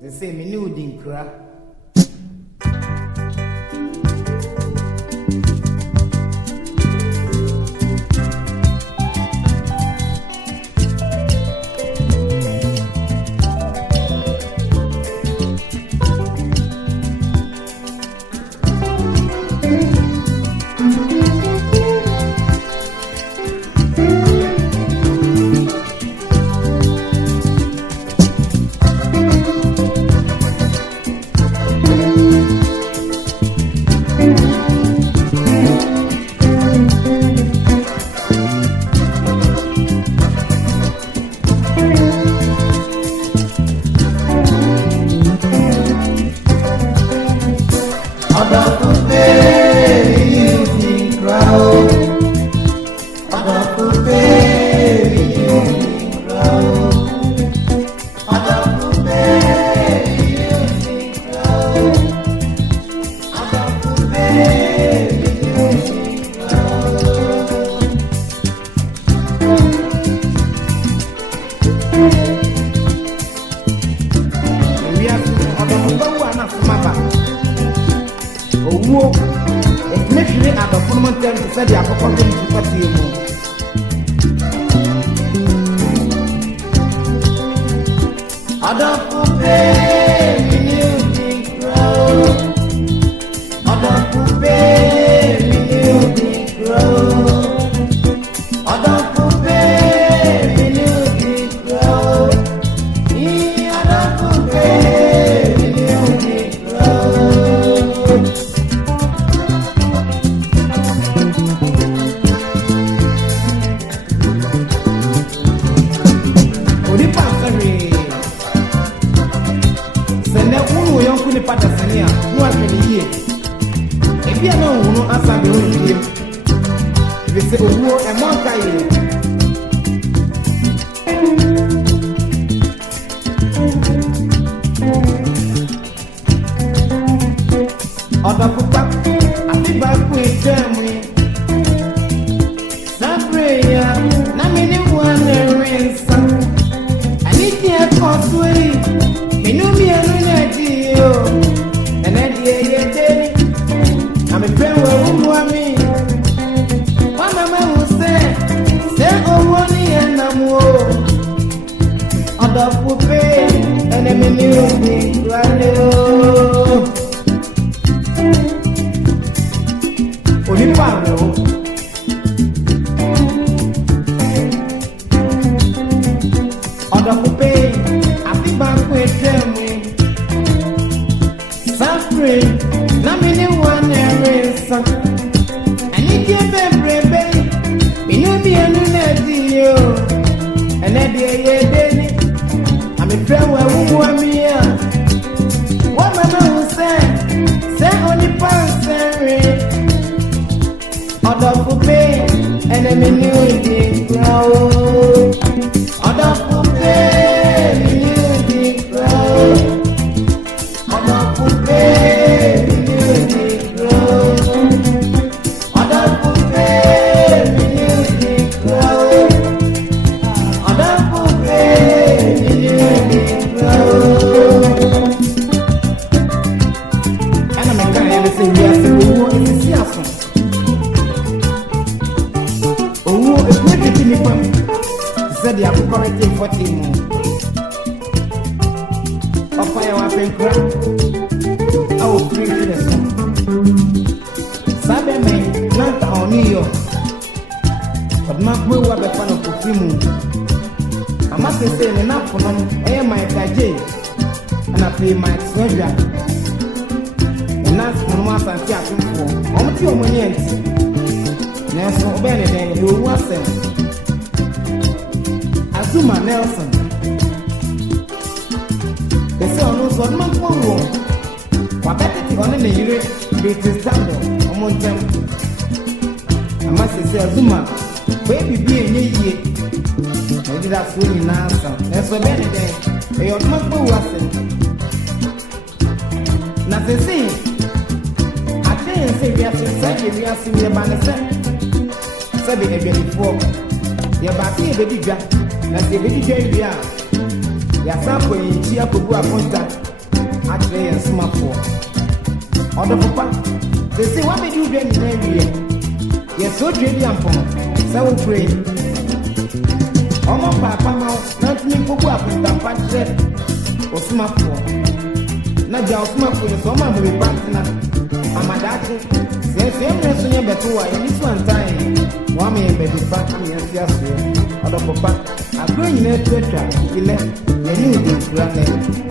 They say me new dinkra. Azuma Nelson. They say on us one month more. Wabeti on the year, British Standard, among them. I must say, Azuma, baby be a year. Maybe that's really nice. That's what many days. They are not for us. Nothing say. I can't say we have to say we are seeing a banner. Say we have before. Your baby, baby, that's the baby baby. Your sample in Chia Kubua contact. Actually, a smart for. Other papa, they say, what made you do in the area? You're so dreamy and fun. So pray. Omo papa now, not me Kubua contact, but said, or smart for. Not just smart for your summer, baby, partner. I'm a doctor. Say, same reason you're better. In this one time, one may be back in your fiasco. Other papa, I'm going to let you try. You let you knew this granted.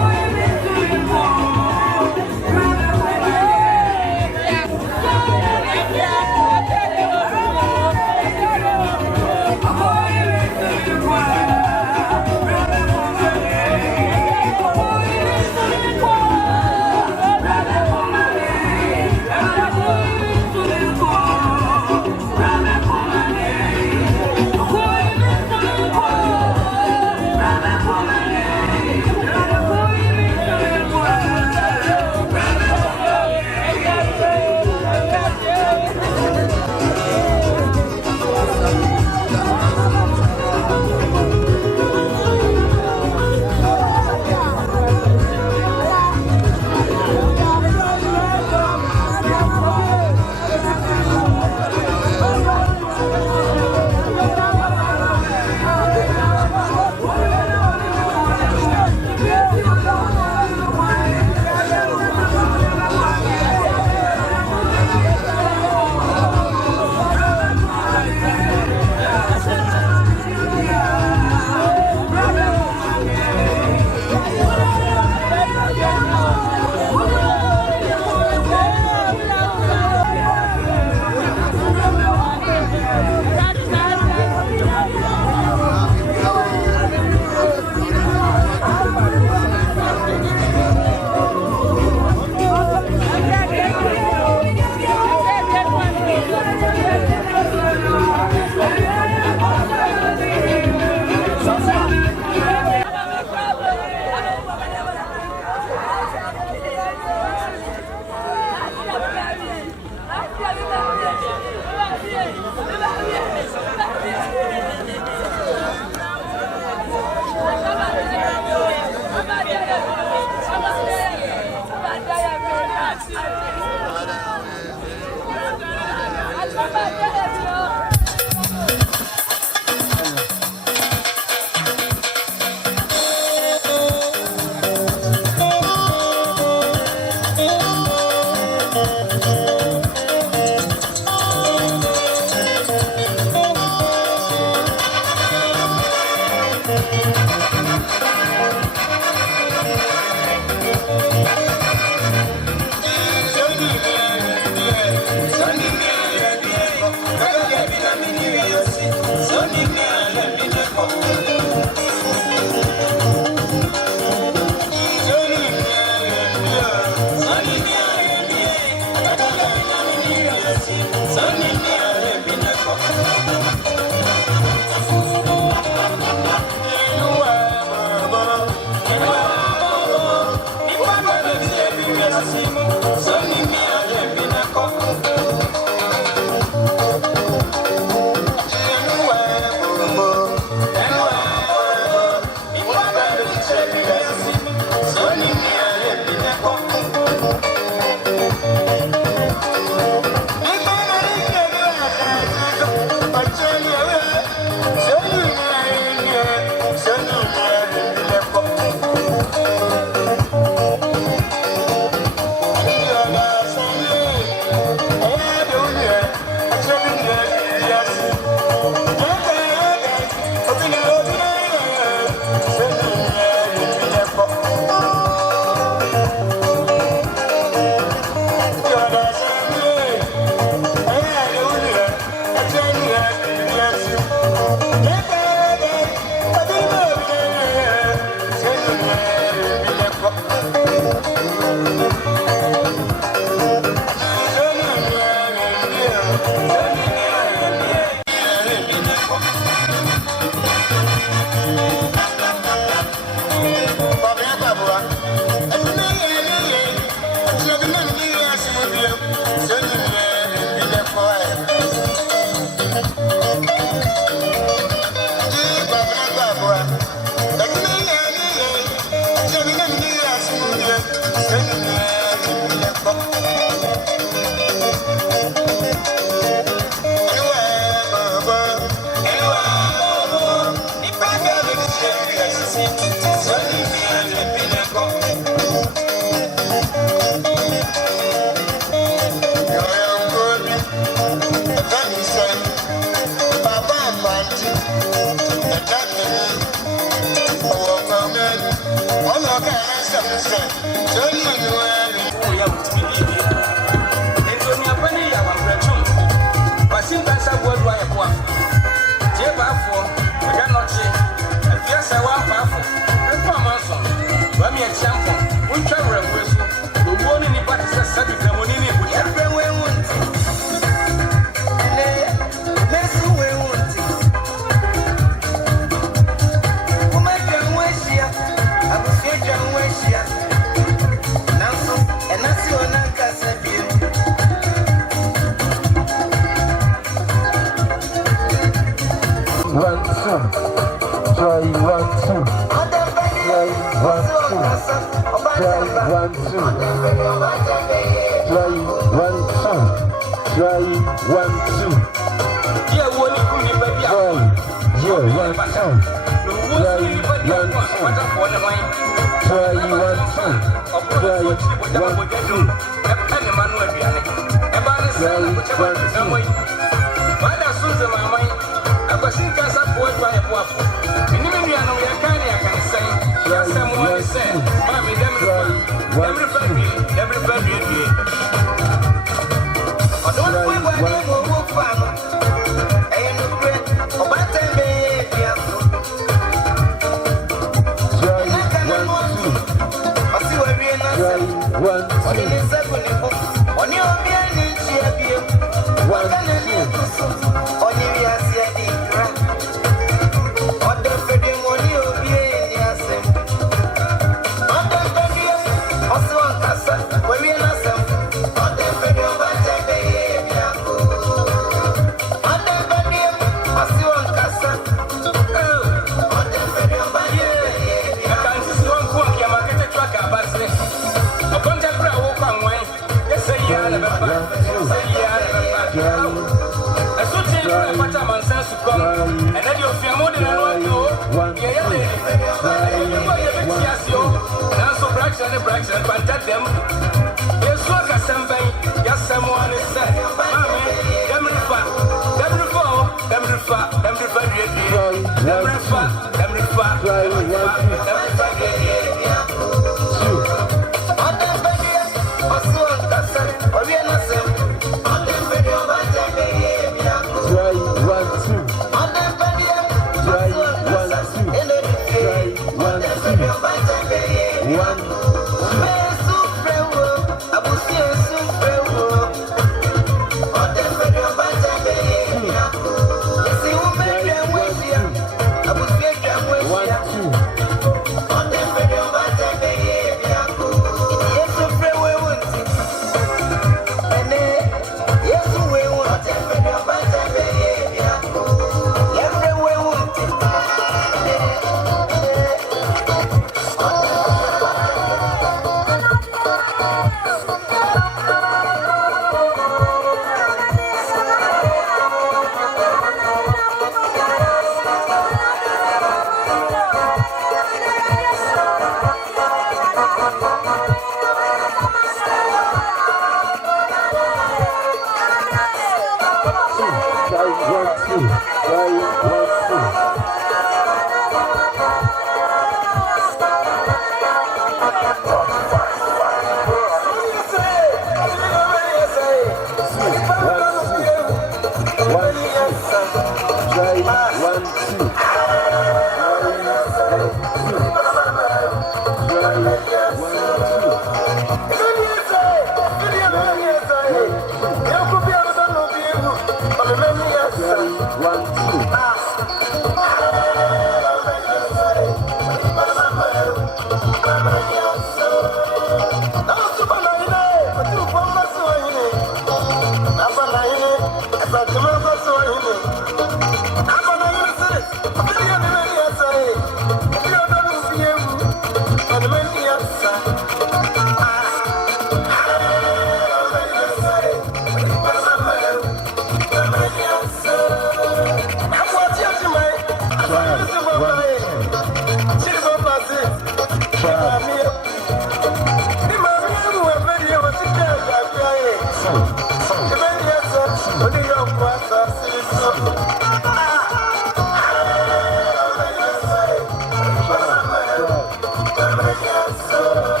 So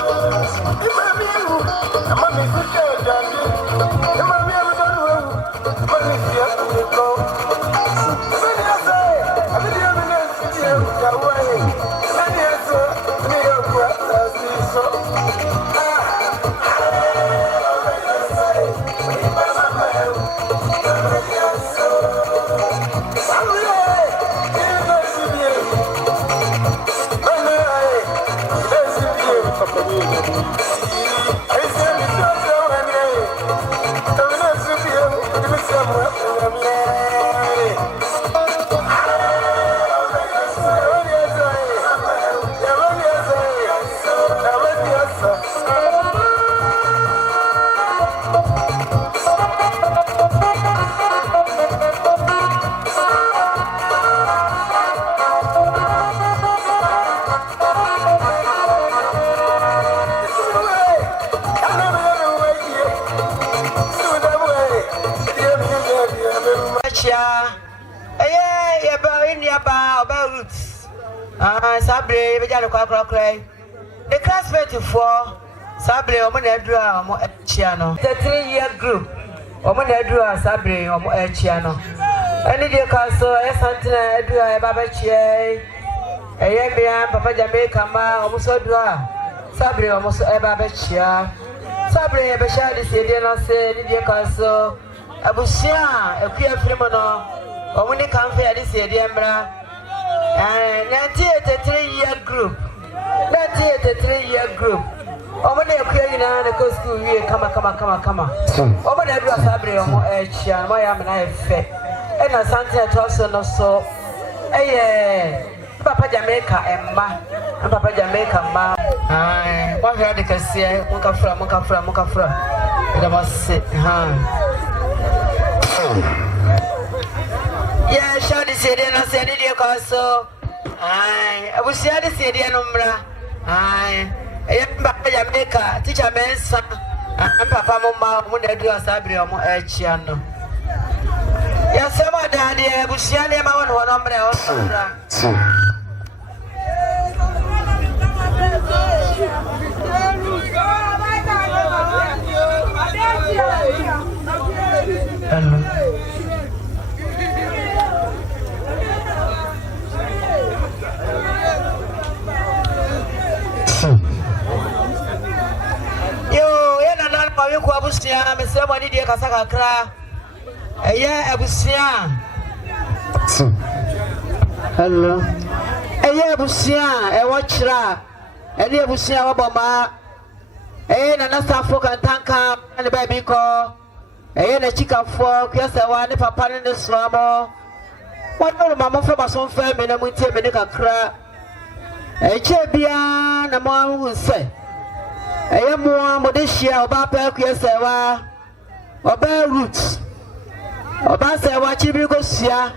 Sabre, the classmate for Sabre, Omonedra, Chiano, the 3-year group, Omonedra, Sabre, Chiano. Any dear castle, Santana, Edra, Babachie, a young Papa Jamaica, almost Odra, Sabre, almost Babachia, Sabre, Bashad is a dinner, said, dear castle, Abusia, a queer criminal, or when they come fair this year, Diambra. And 3-year group. 3-year group. Over there, the school, come. Over there, do a Sabre or more edge, and my am and I fed. And a Santa Tosson or so. Papa Jamaica and Papa Jamaica, ma. What had the cassia, Moka from. And I must sit, Yeah, show the city and I said it, you so. I was here to see the Numbra. I am Jamaica, teacher Mensa, and Papa Mama, when they do a Sabri or Chiano. Yes, some of Daddy, Busiani, my one number. You go Abusia, me say money dey kasaka kra. Abusia. Hello. Abusia, watchra. Abusia waboma. Na safo kan tanka na baby ko. Na chika fo, kwese wa ne papa ne swamo. Wano mama fo bason fa me na muntie me ne kakra. Che bia na mo hu se. Moa Modeshia, Oba Perquesewa, Oba Roots, Oba Sewa Chibigosia,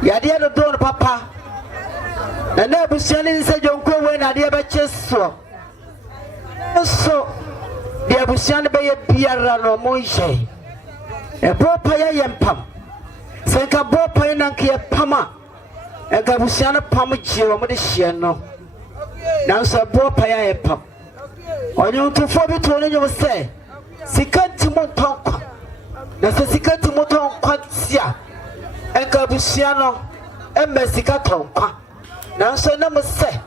Yadia the Don Papa, and Nebusian said, John Cowen, I dear Bachesso. So, the Abusian Bay Pierra no Moishe, a proper yampam, Sanka Bopa and Kia Pama, and Gabusiana Pamachi or Modeshiano. Now, Sir Bopa yampam. On you to form to only you say, Sikat to Montonka, the Sikat to Montonquatia, and Gabusiano, and Messicatonka. Now, so number say,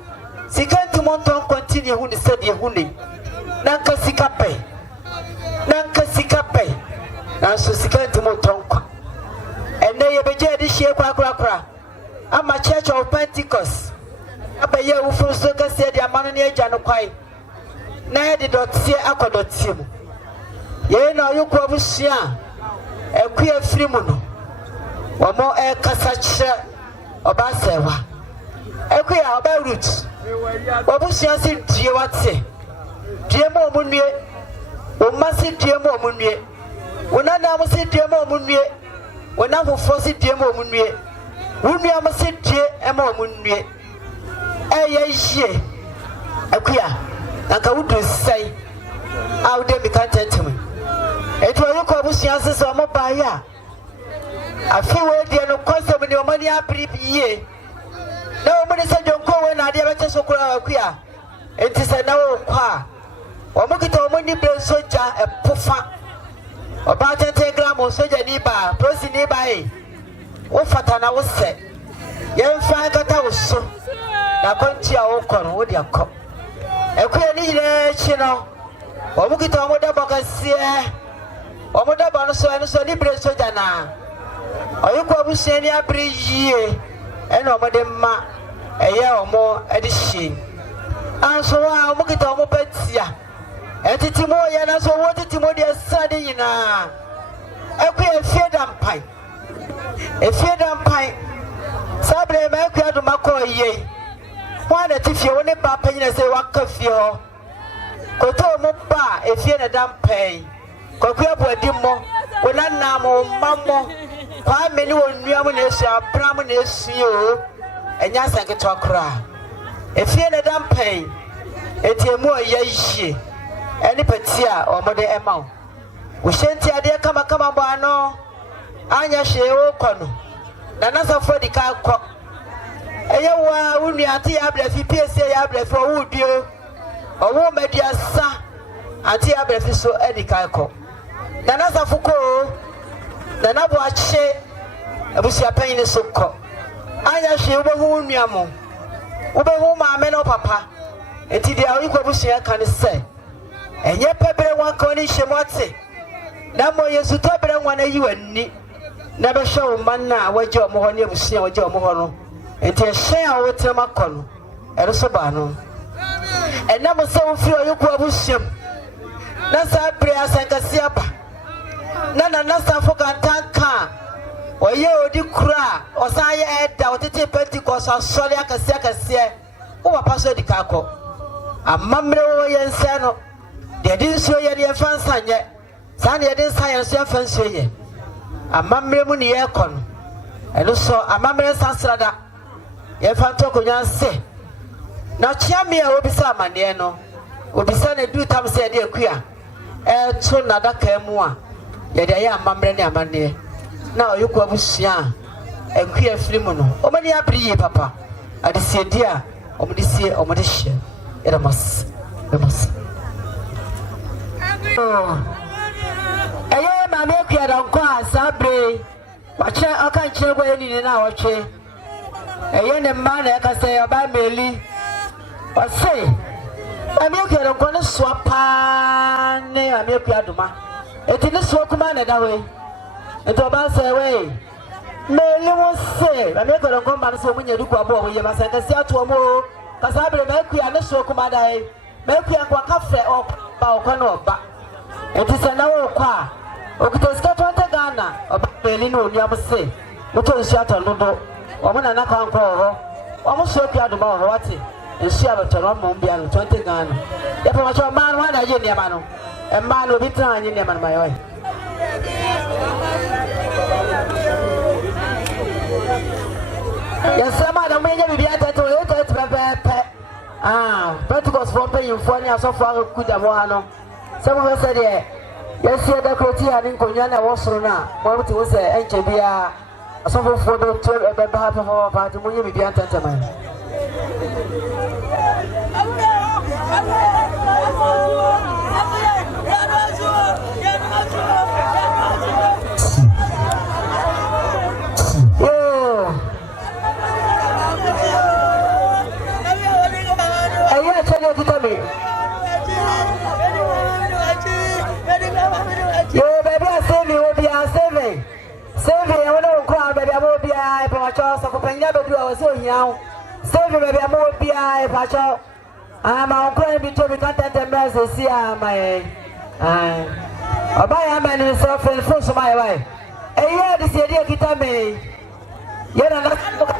Sikat to Monton continue who said the Huni, Nanka Sikape, now so Sikat to Montonka. And they have a jet this year, Quacra. I'm a church of Pentecost. Up a year who first said the Amania Janoquai. Na de dot see akodotie mu ye na yo kwa busia ekwe afiri mu no wo mo kasa kire oba sewa ekwe a oba root wo busia si die wate die mo munue wo ma si die mo munue wo na na mo si die mo munue wo na fofo si die mo munue wo nua mo si die e mo munue ye yie ekwe a Naka would say, I'll be content to me. It will look over chances or more by ya. I feel well, dear, no cost of your money up ye. Nobody said you're going, I never just so queer. It is a no qua. Or make it all money bill soldier a puffa. About 10 grams of soja niba, prosi niba e. O fatana wo se. Yen fa kata wo so. Na konti a wo kono wo dia ko. Ekwe ni nyina chi no. Omu kita omu da bakasie. Omu da ba no so ni bre soja na. Oyiko abusie ni abre yie. Ena omu de ma eye omu edishi. Anso wa omu kita omu petia. Etitimo ya na so wo titimo de sade nyina. Ekwe efie dampai. Sabre ma ekwe aduma ko ye. Wana tifie wo ne ba panyina se waka fie ho. Koto mo ba efie na dampai. Kokwe abuadi mo, wona na mo mammo. Kwa meni wo nuam na esu abram na esu o. Enya sanketo akra. Efie na dampai. Etiemu oya yie. Eni petia omode ema wo hyenti ade kama bo ano anya hye wo kono na nasafo di ka kɔ eye wa wunu ate ya blafi pese ya blafi wo dio owo mediasa ate ya blafi so edi ka kɔ na nasafo ko na nabo ache abusia panyin so kɔ anya hye wo hu nuamo wo be hu ma me no papa eti dia wo ikɔ busia ka ne se enye pebere wan ko ni hyemote na mo yesu to bere wan ayi wani na be hwe wo man na waje o mo ho ne abusia waje o mo ho no enti hye a wo tema kono ero so ba no enna mo se wo fi oyiko abusiam na sa bre asankasi aba na sa fo kan tanka oye odi kura osan ye eda otete pentecost asori akase wo papa so di ka ko amamre wo yense no de din so ye de fansa nye sa ne de nsa so fansa ye amamre mu ne ye kono eno so amamre sansrada ye fanto ko nyanse na chiame a obisa amane no obisa na du tam se de akua to na daka mu a ye de ye amamre ne amane na oyiko abusia akua firimu no omani abriye papa ade se dia omde sie omde hye eramas eye ma me kua da nko asabre wache aka nche gwa ni na wache eye ne ma na ka se oba meli ose ma me kua da nko ne so pa ne ma me kua duma eti ne so kuma na da we eti oba se we meli wo se ma me kua da nko ma so munye du kwa bo ye ma se ka se ato mo ka sabre ma kua ne so kuma da e ma kua kwa ka fe o ba o kono ba eti se na wo kwa okitoska 20 Ghana oba meli no oniam se moto nsu atolodo o mo na na kwa nko ho o mo so kua do ma ho wate nsu abetoro mo mbia no 20 Ghana ya pa ma cho ma no na je ni ma no e ma no bi tan anyi ni ma no ma yo ya sama da menye bibi atato e to pepe Pentecost from pay for ni asofo akuda mo ha no se mo se de yesie da kroti ha ni nkonya na wo soro na mo ti wo se enche bia asofo fo do to e be ha fa fa ti mo nye bibi atanta man Yo baby save will be a saving. Save I want to cry baby I will be a pacho so penya baby I was so young. Save baby I will be a pacho. I'm on crying between content and message see my Obaya man himself and force my wife. A year this year kita me. Yena na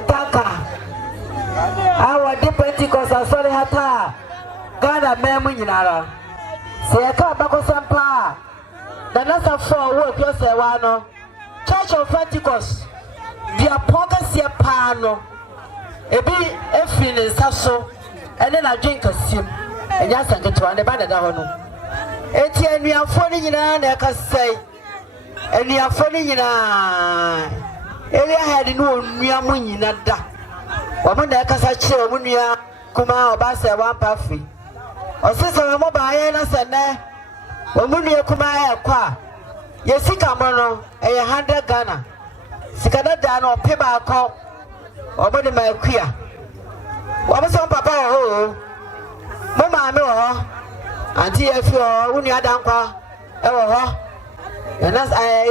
taka. Our Pentecost sorry hata. Ghana memu nyinara. Se aka bako sampa. The last 4 work you say one Church of Pentecost. Dia poga se paano. Ebi efin nsaso. Ene na drink asim. Enya sanketo ande ba da ho no. Eti anuafo ni nyina na aka sei. Anuafo ni nyina. Eli ahadi no onua mu nyina da. Omo na aka sa kire omo nua kuma oba se wan pafi. Osisa mo ba ye na se ne. Omunye kuma ya kwa Yesika mono, 100 Ghana. Sikada dano peba ako. Obodi ma kuya. Wabuso papa ho. Mama me ho. Anti efi ho, uni adankwa. Ewo ho. Yana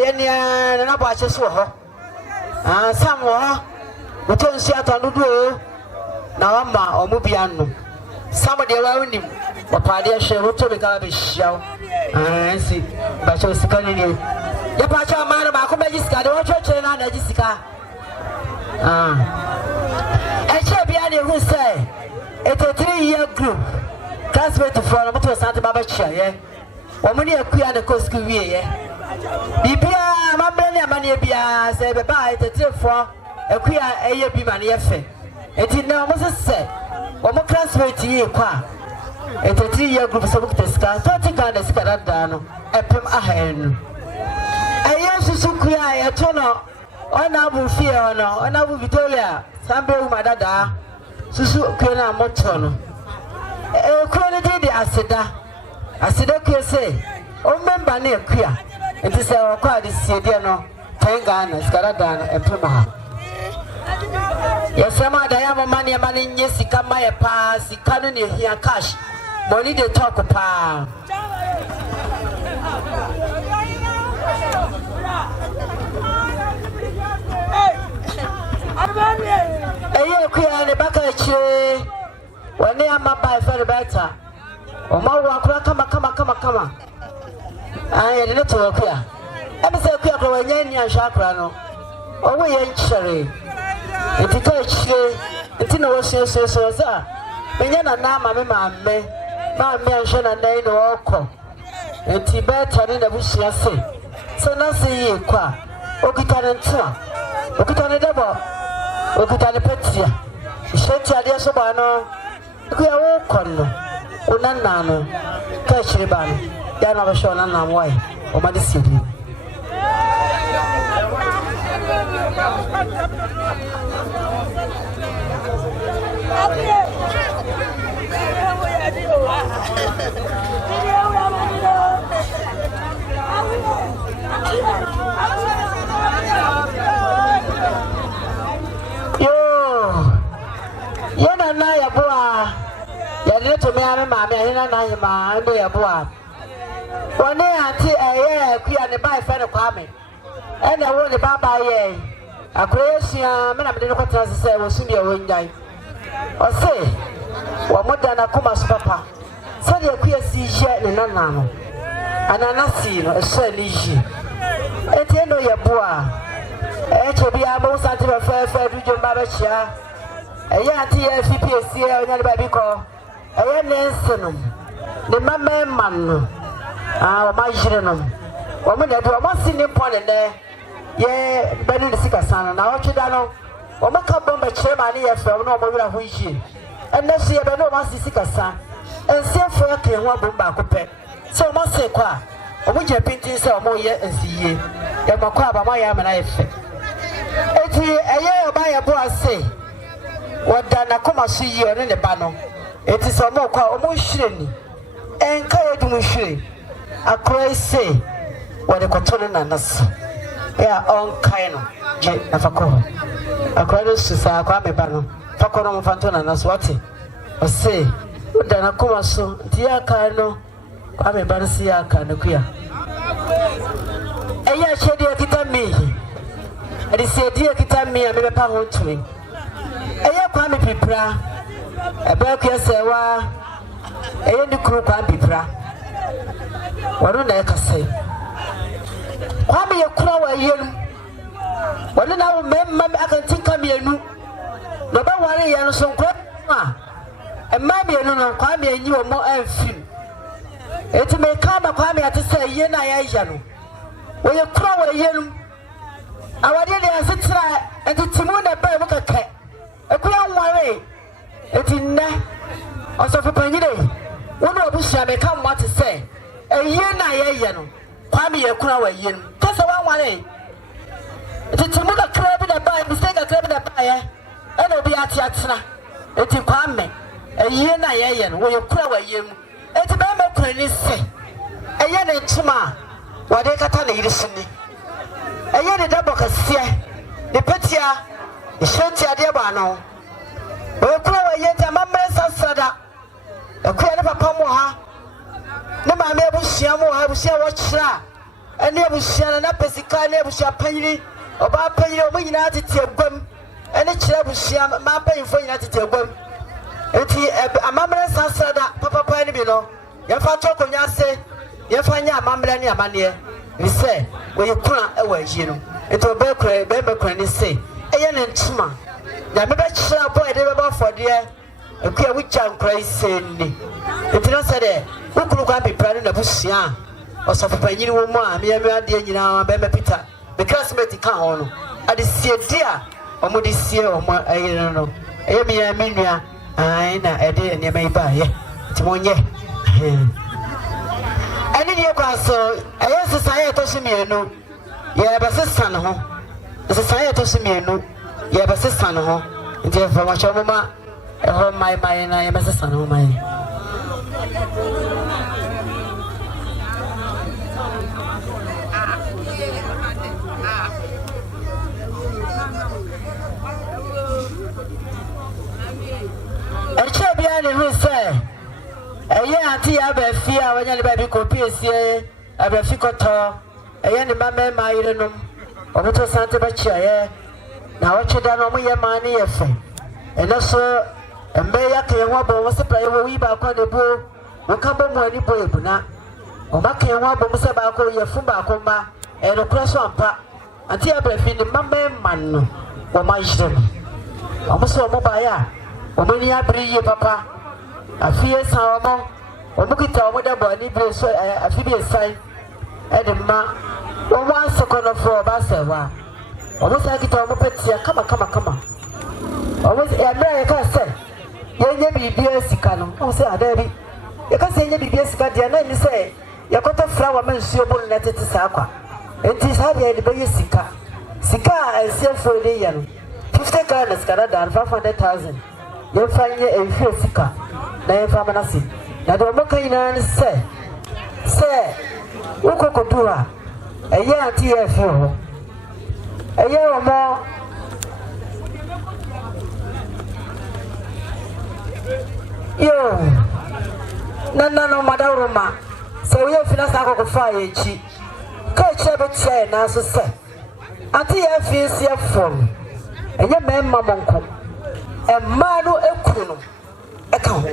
yenia na bo acheso ho. Sam ho. Moto nsi atandudu na wama omubia no. Sam de wa unim. Opade hwe roto be ga be hyaw. Ansi ba cho sika ni ni. Ya pa cha ma no ba ko be sika de wo twetwe na na sika. Eche bia de hu say it's a 3-year group. Classmate for no to Santa Baba chia ye. Wo mu ne akua de ko school wie ye. Bibia ma bre ne amane bia say be ba it's a 3-4 akua eye bi ma ne ye fe. Enti na mo se wo mu classmate yi kwa. It's a 3-year group so book teska 30 Ghana sika da no epem ahanu. Eye susu kua ye to no ona bu fie ono ona bu Victoria sambe u madada susu kua na moto no kua ne de aseda kua se o member na kua enti se o kwa de siede no 10 Ghana sika da no epem ha yesema da ya mama ne ma ne nye sika ma ye pa sika no ne hia cash money dey talk pa eye kuya ne baka chire wani ama ba fa beta o ma wa kura kama aye ne to kuya e be se kuya ko wanya ni ahwa kura no o we ye nchire etika chire etina wo so za menya na ma me ma me ahwe na nai no okọ enti beta ne na busia se so na se ye kwa okitane ntia okitane debo okitane petia isheti ade so ba no kuya wo kono onana no ka chire ba no ya na ba sho na na wai o ma de sidi yana na ya boa ya ne to me ame ma me yana na ya ma ndo ya boa woni ati eye kuya ne bai fe ne kwa me ene wo ne baba ye akresia me na me de ko tra se wo su ne wo nyai o se wo moda na kuma su papa se de kuya si je ne nana no ananasi no se ni ji eti no ya boa eche bi abo santi be fe du jomba ba chia eye ati ya FPC e onya ba bi ko eye nensenum ne mama man o ma jire no o mo ne do o ma si ne pole ne ye bani de sika sana na o twida no o ma ka bomba chere ma ne ye fe no o mo wira ho yi enne so ye be no o ma si sika sa ense fo ya ke ho bomba ko pe so o ma se kwa o mo je pintin se o mo ye ensiye e mo kwa ba ma ya ma na ye fe eti eye o ba ye bo ase wada na koma so yi ore ne ba no eti so mo kwa o mo hire ni enka ye dum hire akra se wade kotono na nas ya on kai no je afako akra no susa akwa me ba no fakoro mo fanto na nas wate o se wada na koma so ti aka no kwa me ba si aka na kuya eya chedi akita mi edi se di akita mi a me be pa ho tumi eye kwa me pipra ebe kwa sewa eye ni kru kwa pipra wonu na ekase kwa me yekura wa yenu wonu na wo memma aka tinka me enu no ba ware ye no so nkwa a emma me enu no kwa me enyi wo mo amfim eti me ka ba kwa me atese ye na ya ya no wo yekura wa yenu awade de asetira enti timu na ba mu kaka ekuya nware etinna osofu panyire wonu obusia me ka mo atese eye na ye no kwa me yekura wa ye no kasa wa nware etitimu ka kra bi da ba mistake ka kra bi da ba ye ena obi ati atena eti kwa me eye na ye no wo yekura wa ye mu eti ba me kura ni se eye ne ntuma wade kata na yirisini eye de dabo kase de petia ishoti ade ba no we kuro we yenta mamre sasada akuya ne papa mo ha ne ma me abusia mo ha abusia wo kira ene abusia na pesika ne abusia panyiri oba panyiri o nyina tete agwam ene kira abusia ma panyifo nyina tete agwam enti amamre sasada papa pa ne bi no ye fa tokonya se ye fa nya amamre ne amane ni se we kura e wa yi no enti obekura be ni se eye ne ntuma ya me be kira boy de be ba fode akuya wucha nkra isenni enti no se de ukuru kwa pipra na busia osofopanyiri wo mu a me ade nyina be Peter the classmate kan ho no ade sie dia omudi sie omo ayire no eye me nua ai na ede ne mai ba ye ti monye ani die kwa so eye sesaye to simienu ye ba sesan ho sesaye to simienu ye ba sesan ho nti fa ma chomoma ho mai na ye ba sesan ho mai Echebiani who say, a year auntie Abefia when you baby copy, Abefikoto, a young mamma, my ironum, or little Santa Bachia, now what you done on your money, and also, and Bayaki and Wabble was a player we back on the bull, no come when you boy, Buna, or Maki and Wabble was about your Fumbacoma, and a cross on pa, until Abefin the mamma man, or my stem. Almost a mobile. Omani abri papa afie sanwo omukita omoda boni bre so afibi esan edema omo asekono fo ba sewa omo sakita omo petia kama omo emra ka se yenye bibia sika no o se adabi ye ka se yenye bibia sika dia na ni se ye koto flower man suo bol na tete sa akwa enti sa dia de be sika esefo de ye no 50 Ghana skara dan 500,000 ye fanye efie sika na ye fa manase na do mo kan ina ni se ukokodura eye ati ye fi ho eye omo yo nana no madaruma se we fi na sa kokofa ye chi ka che be che na so se ati ye fi si afom eye memma monko emma no ekunu eka ho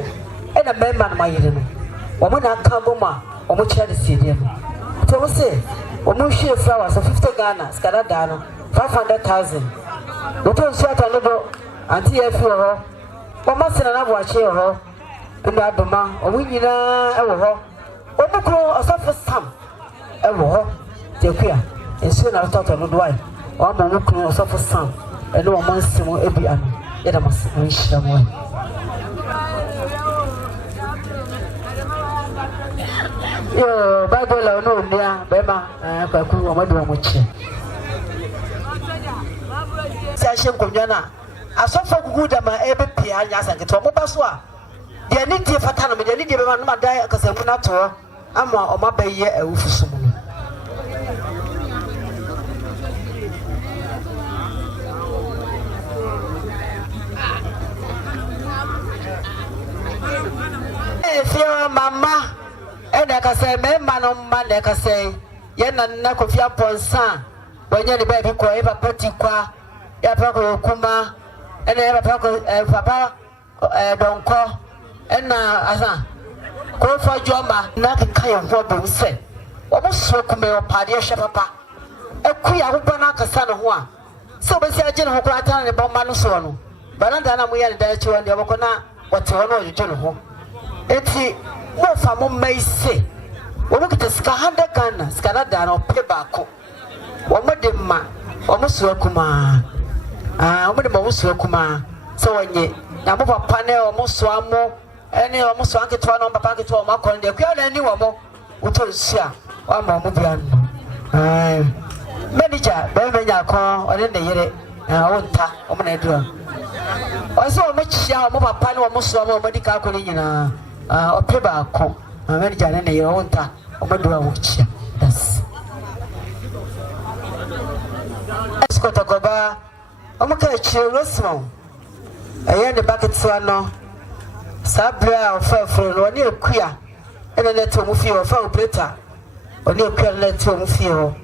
ena memma no mayire no omo na aka boma omo kire de siede no to mo se omo hwe flowers 50 Ghana skada da no 500,000 oto nso ata no do anti ye fi ho omo sena na bo ache ho ndo adoma omo nyina e wo ho omo kro osofo sam e wo ho te kwa enso na toto no do ai omo kro osofo sam e no omo nsimo ebi ano yada mas nshamo yo Bible no ndia bema kwa ku omodo omochi si ahye nkonwa na asofo gugu da ma ebe pia anya sanketo mo baso a de ni die fata no me de ni die bema no madan akasamu na to ama omabaye awufusu mu fio mama ene ka say me ma no ma ne ka say ye na Kofi Aponsa wanya ne ba bi ko e ba pati kwa ya pa ko kuma ene ya pa ko papa donko ena asa ko fa joma na ka ye ho bo se o mo so kuma o pa de hwe papa e ku ya ho ba na kasa no ho a so be si agye no ho ko ata ne ba ma no so no bananda na mo ya ne da chi won de bo ko na wote ho no je no ho eti mo fa mo maise wo mo kita ska 100 Ghana ska na da no pe baako wo mo de ma wo mo so akuma wo mo de mo so akuma so wonye na mo papa ne wo mo so amo ene wo mo so anketo no papa anketo wo makon de kwa na ni wo mo wo to nsia wo ma mo bia no manager be nya ko ore ne yere wo nta wo mo na edura wo so wo mo chia wo mo papa ne wo mo so amo mo di ka ko ni nyina ope baako manager ne yero wonta omadura wuchia das Scotogoba, Omaka Chirosmo. I had the bucket swano. Sabra or Fairfield or near queer, and a letter of you or foul better, or near queer letter of you.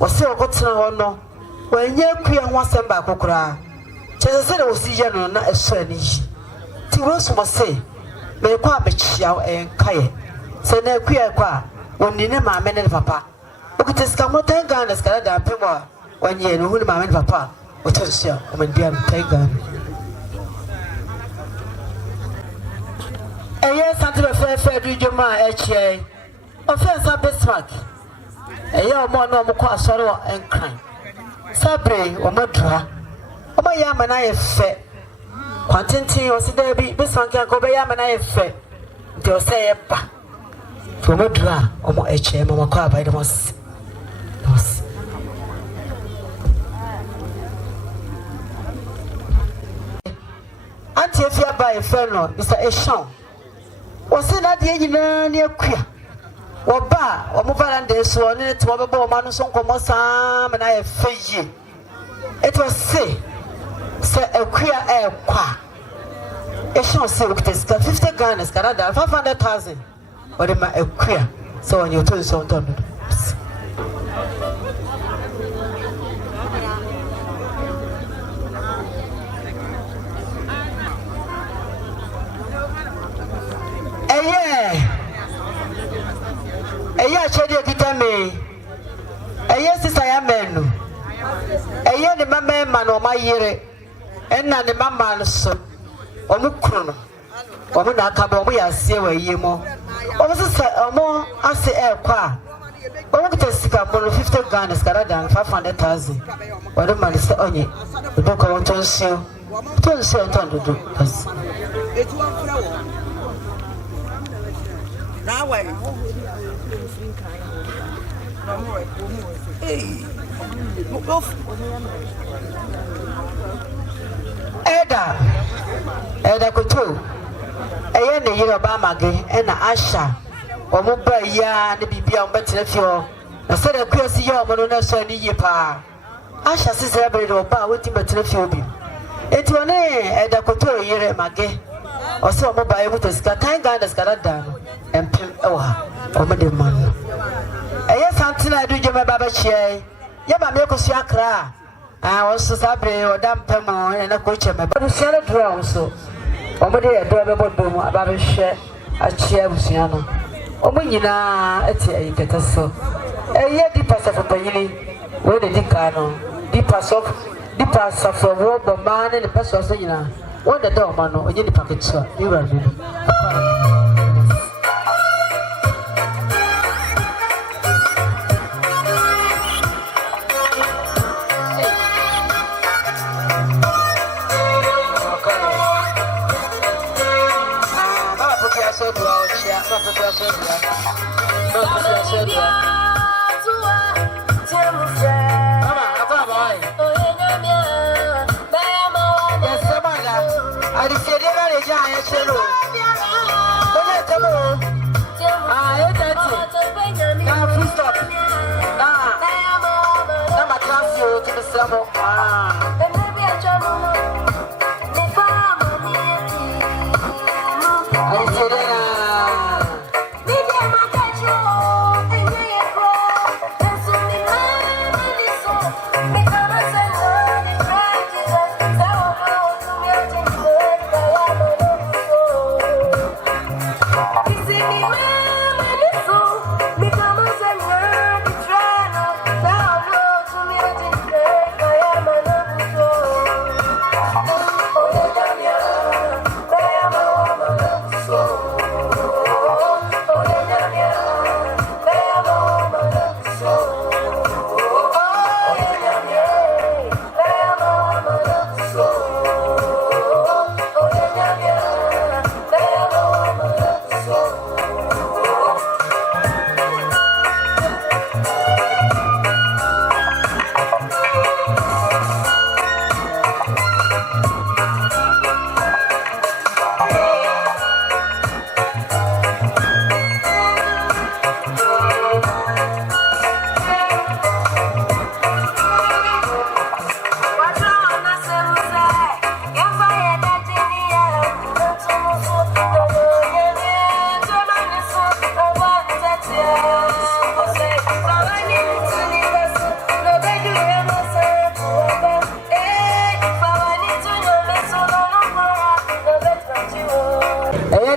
Was so got to know when you're queer once and back or cry. Just said I was the general, not a sonny. Tiros must say, may a quack chow and kaye. So no queer qua, when you know my men and papa. Look at this come out and gun as Canada Pema, when you know my men papa, or tell you, my dear Tagan. Yes, until a fair region, my HA. Offense are Bismarck. A year more normal quite sorrow and crime. Sabre or Madra. Oh, my yam and I have fed. Quantity or Sidabi, Bismarck can go by yam and I have fed. They'll say, to Madra or more HA, Mamma Car by the most. Auntie, if you are by a fellow, Mr. Eshon. Was it not the near queer? Or bar, or mobile days, so on it to a man so comosam, and I have fed. It was say a queer air qua. A shall say with this 50 guns, Canada, 500,000. But am I a queer? So on your toes so done. Chedia Kitame. Yes, I am men. A year the man or my year, and none the mamma so. Or Mukron. Or when I come away, I see where you more. Or was it more? I say air qua. Or look at the sticker for 50 guns, Canada, 500,000. Or the man is on you. The book I want to see. Don't say I'm to do. It's one flower. Now, Eda Kutu, a year in Obama gay, and Asha, or Mubra ya, the BB on better fuel. I said a queer see your Monona Sonny Yipa. Asha says every oba with him better fuel. It will nay, Eda Kutu, year Magay, or so mobile with a scattang gun as Canada, and Pim Oha, or Madame Man. Yes, Antina do Jama Baba Chia. Yama Milkos Yakra. I was Sabre or Dampemo and a coach. My body said a draw so. Omedy a drivable boom about a share a chair with Siano. Omunina, it's a better so. A year deeper of Payini, where the Dicano, deeper for robe or man and the person of Sina. What the dog man or any packet, sir. You are really.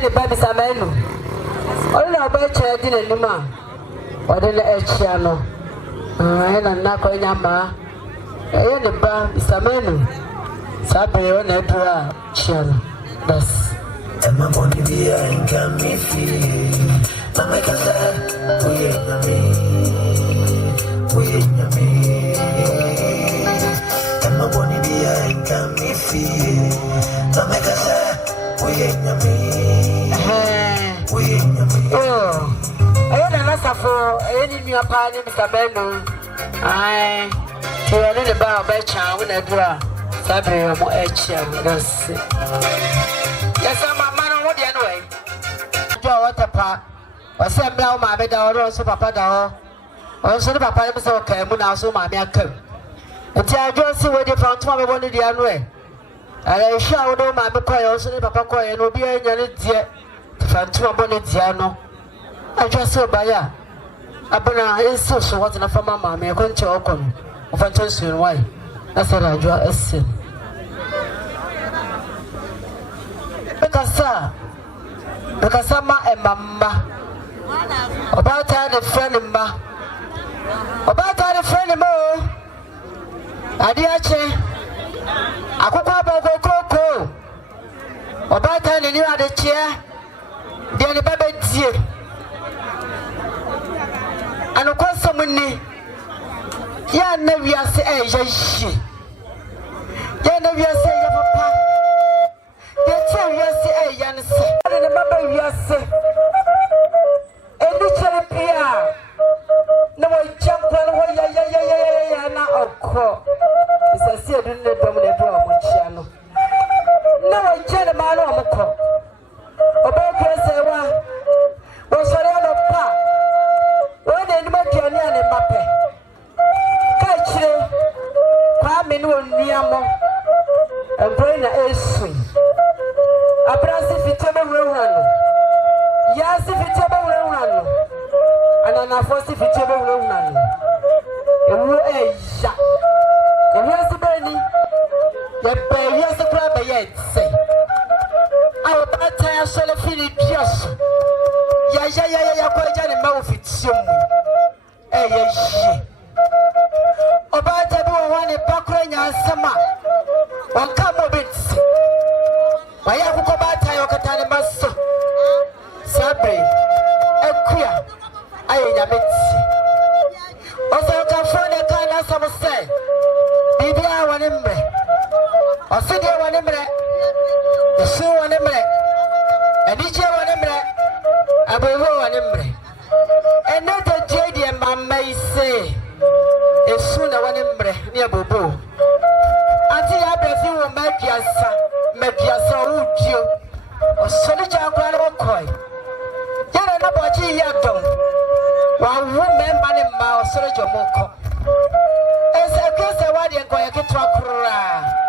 the baby Sameno. Only a better dinner, Nima. Or the Echiano. I am not going to I the bar, Sameno. Sabe on a bra, Chiano. That's. And my body be a can me feel. Mama Casa, we ain't me. And my body be a can me feel. Mama Casa, we ain't me. Oh, I don't know for any new party, Mr. Beno. I hear the bar by child when I draw. Sabe more Echiano. That's yes, I'm a man on the anyway. Draw water park. Or send down my bed or also Papa Dow. Also, the Papa was okay, when I saw my milk. Until I just see where they found tomorrow one of the anyway. I shall know my boy also the Papa Coy and will be a dear to find two bonnet Ziano. I just saw by ya. Abuna is so what enough for mamma, may I come to Ocon of Antonio Why? I said I draw a sin. Because I'm a mamma. About the friend of ma. About the friend of mo. Adiache. Akuka Coco. About the new other chair. The baby dear. And of course, someone. Ya never say, eh, ya never say, your papa. You tell you say, eh, Yancy. I don't remember you say. No, I jump on ya now. It's a sea doing the dominant channel. No, I tell a man on the call. About Casawa was a lot of pa. When they make your name in Mappe. Catch you, come in one Niamo and bring a swing. A brass if it's a run. Yes, if it's a run. And an afford if it's a run. A shot. The rest of the baby has a crab yet. Say, our bad time shall feel just. Ya, quite a mouth it's soon. Eh, about everyone in Pakranya Sama. One come of it. Why have you go back to your Katana Master? Sabre, a queer. I am it. Also, come from the kind of some say. Bibi, I want him. Or sit there one embre. The shoe one embre. And each one embre. I will go one embre. And not a JD and my may say. As soon as one embre near Bobo. Until I bet you will make your soul you. Or soldier grandma coy. Yet another G. One woman, money, mouse, soldier moko. As a case, I want you to go to Cra.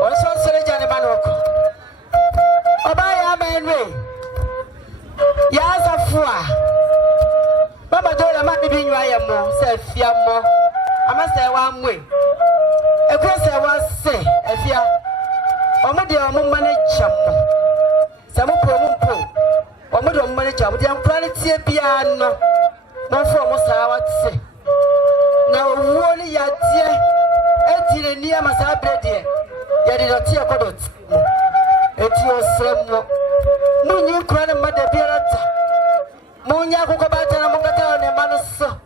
Also, soldier Manoko. Obaya Manway. Yas a four. Mama told a man being Rayamo, said Fiamo. I must say one way. A place I was say, if ya. Omadia manage some promo. Omadia manager with young quality piano. No for most I would say. Now, only ya dear, 18 near Masabre dear. Yet did not tear God. It was some. No new crown of Mother Birata. Monia Cocabata and Mogata and Manasso.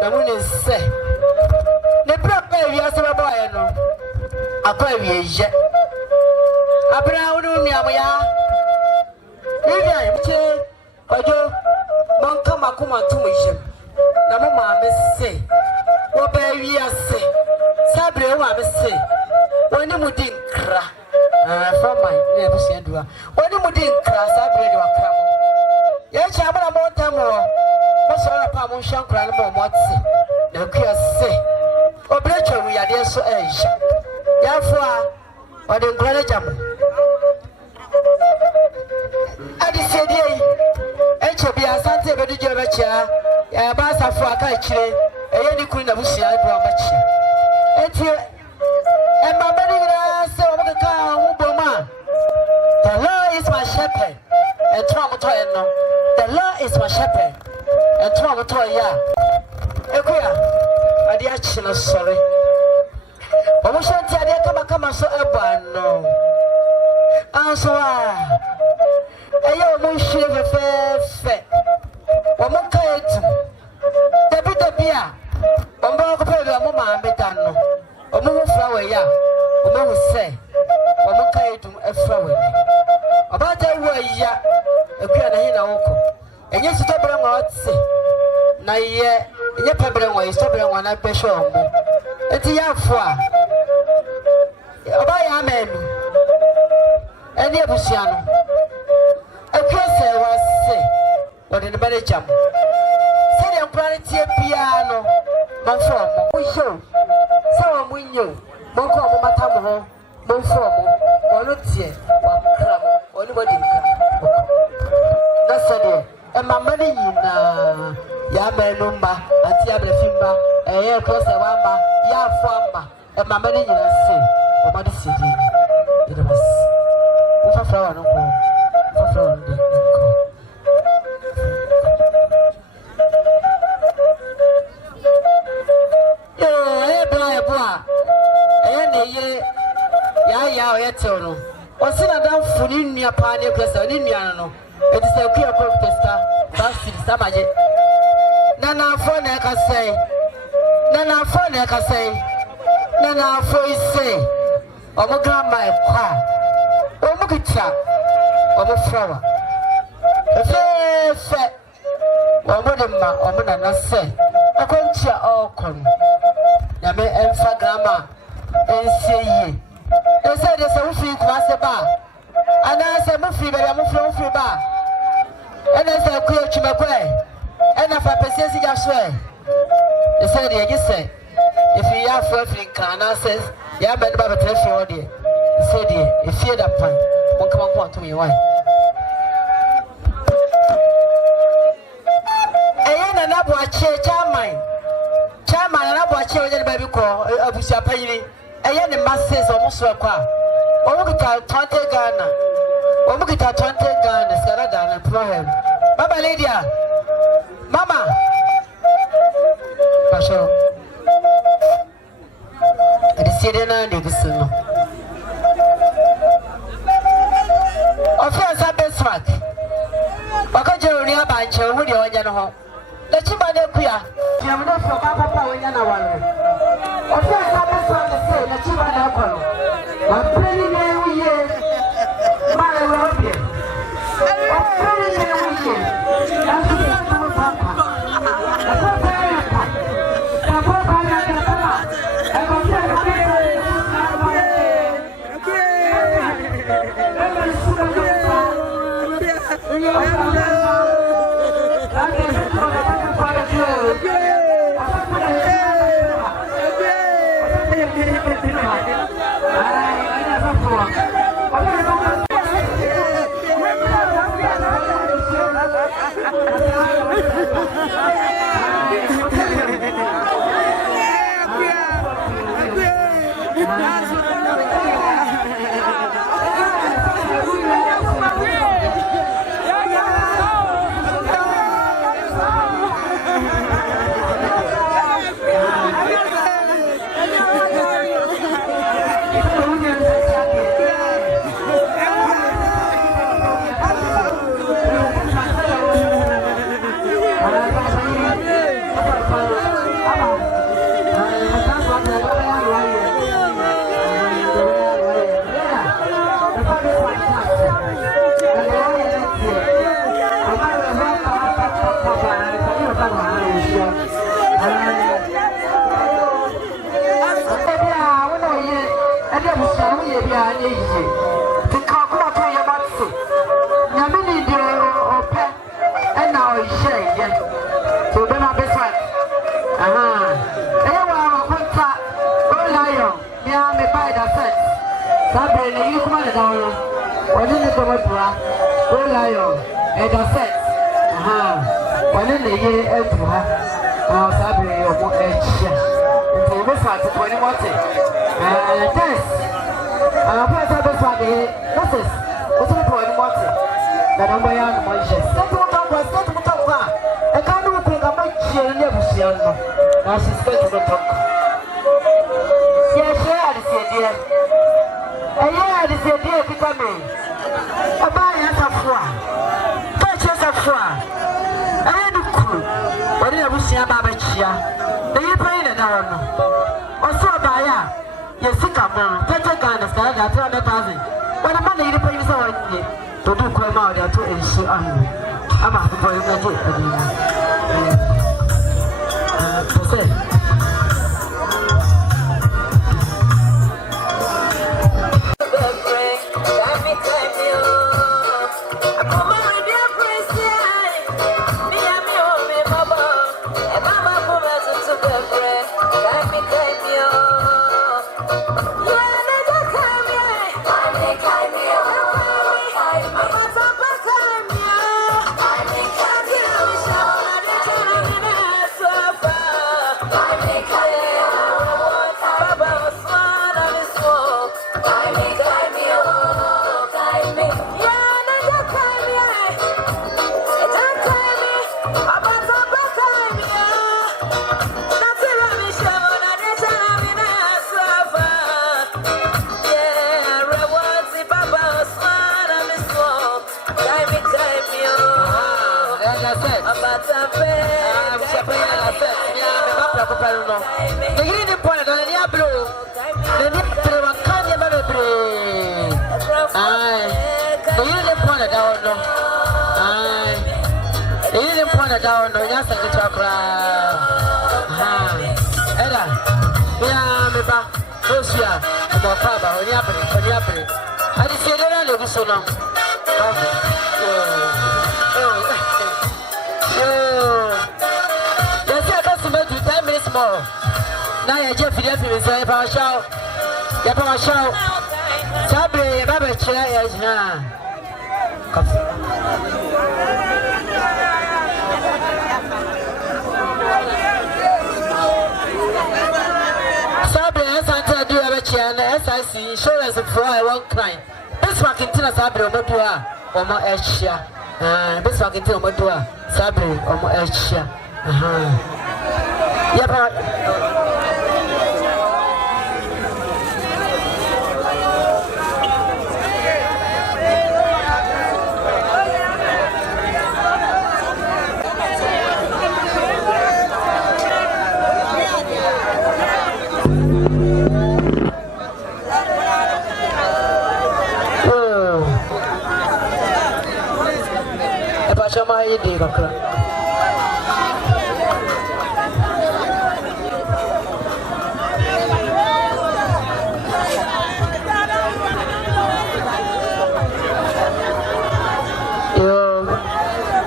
The moon is say. The proper Yasaba Boyano. A query jet. A brown Yamaya. Vivian, Ojo, Monka Makuma Tumission. The mamma may say. What baby I say. Sabre, I may say. When you would think, from my neighbor Sandra. When you would think, Sabre, you are come. Yes, I'm a more time more. Most of the Pamon Shankran more what's the queer say. Obligatory, we are there so age. Therefore, or the Granajam. I said, HB, I sent a very Javacha, a bass of Fakachi, a any queen of Usia, Bramachi. And my baby, so the car, Uboma. The law is my shepherd. toy no. The Lord is my shepherd. And tomorrow toy ya. Ekuya. Adi achina sorry. Omushanti adi kama so ebano. Answa. Eyo omushire fefe. Omukaetu. Debia. Omba ko pele omo ma metano. Omo flower ya. Omo say. Omukaetu efrawe. Abata ya. Ekuya na hina woko. Enye sitobere nwa otse. Na ye enye pebere nwa sitobere nwa na pesho omo. Enti ya afo a. Oba ya amemi. Eni ebusia no. Ekuya se wase. Wode ne bere jam. Se de nkwara tie bia no. Monfo omo. Uyo. Se wo munyo. Monko omo mata mo ho. Monfo omo. Wono tie wa kra mo. Oni bodi kra. Nasade mama ni nyina ya menumba ati abrefimba ko se wamba ya afamba mama ni nyina se o ma de sidi ide mas o fa flower no ko fa flower de ko boa ne ye ya o yete no o sina dan funi nua pa ne kwesa ni nua no it is a clear protester basti samaje nana afọ na ka say nana afọ ise omo grandma kwa omo kitcha omo flower efe omo de ma omo nana say akontia okon ya me emfa grandma ensie ese de se ufi kwa se ba ana se mufi be ya mufi ba ena se ku chimekwe ena fa pese si ja so e se de ye se if you have free kana says ya be ba betre fi o de se de e fie da pan mo kama ko to me why eyena na bo ache chairman na bo ache o je ba bi ko abusia panyini eyene masses o mo so kwa o mo kita 20 Ghana Omu kita 20 Ghana, Sierra Ghana, Prohem. Mama Lydia, Mama. Pasho. Edi sirena ndi kusuno. Ofia sabe smart. Wakaje uni abanche hu de wanya no ho. Na chiba ne kuya. Tia mu no so papa wanya na wano. Ofia sabe smart say na chiba na kwano. Wa pleni ne uye. na mo ya no mo je sɛto mo tɔnkwa e ka no ko ka ma kyere ne busia no na sisɛto mo tɔnkwa ya hwɛ adesedie ɛyɛ adesedie kita me aba ya safo a ka kyerɛ safo a ɛyɛ no kuru wɔde na busia ba kyia na yɛ pɛn na da no ɔso aba ya yɛ sika mo tete Ghana sika da 300,000 wɔde ma na yɛ pɛn sɛ wɔnyɛ to do kwa ma wɔde ato ensu ahụ ama akụkọ ya na je adịghị pese down no ya sa chakra era ya me ba osia mo pa ba oni apre adi se dera le buso no ya se ka se do 10 minutes more na ya je fide fi se pa show ya pa show sabre ya ba ba chira ya SIC insurance for one client. This marketing Sabre Omotua, Omo Asia. This marketing Omotua, Sabre Omo Asia. Chama aí de kakra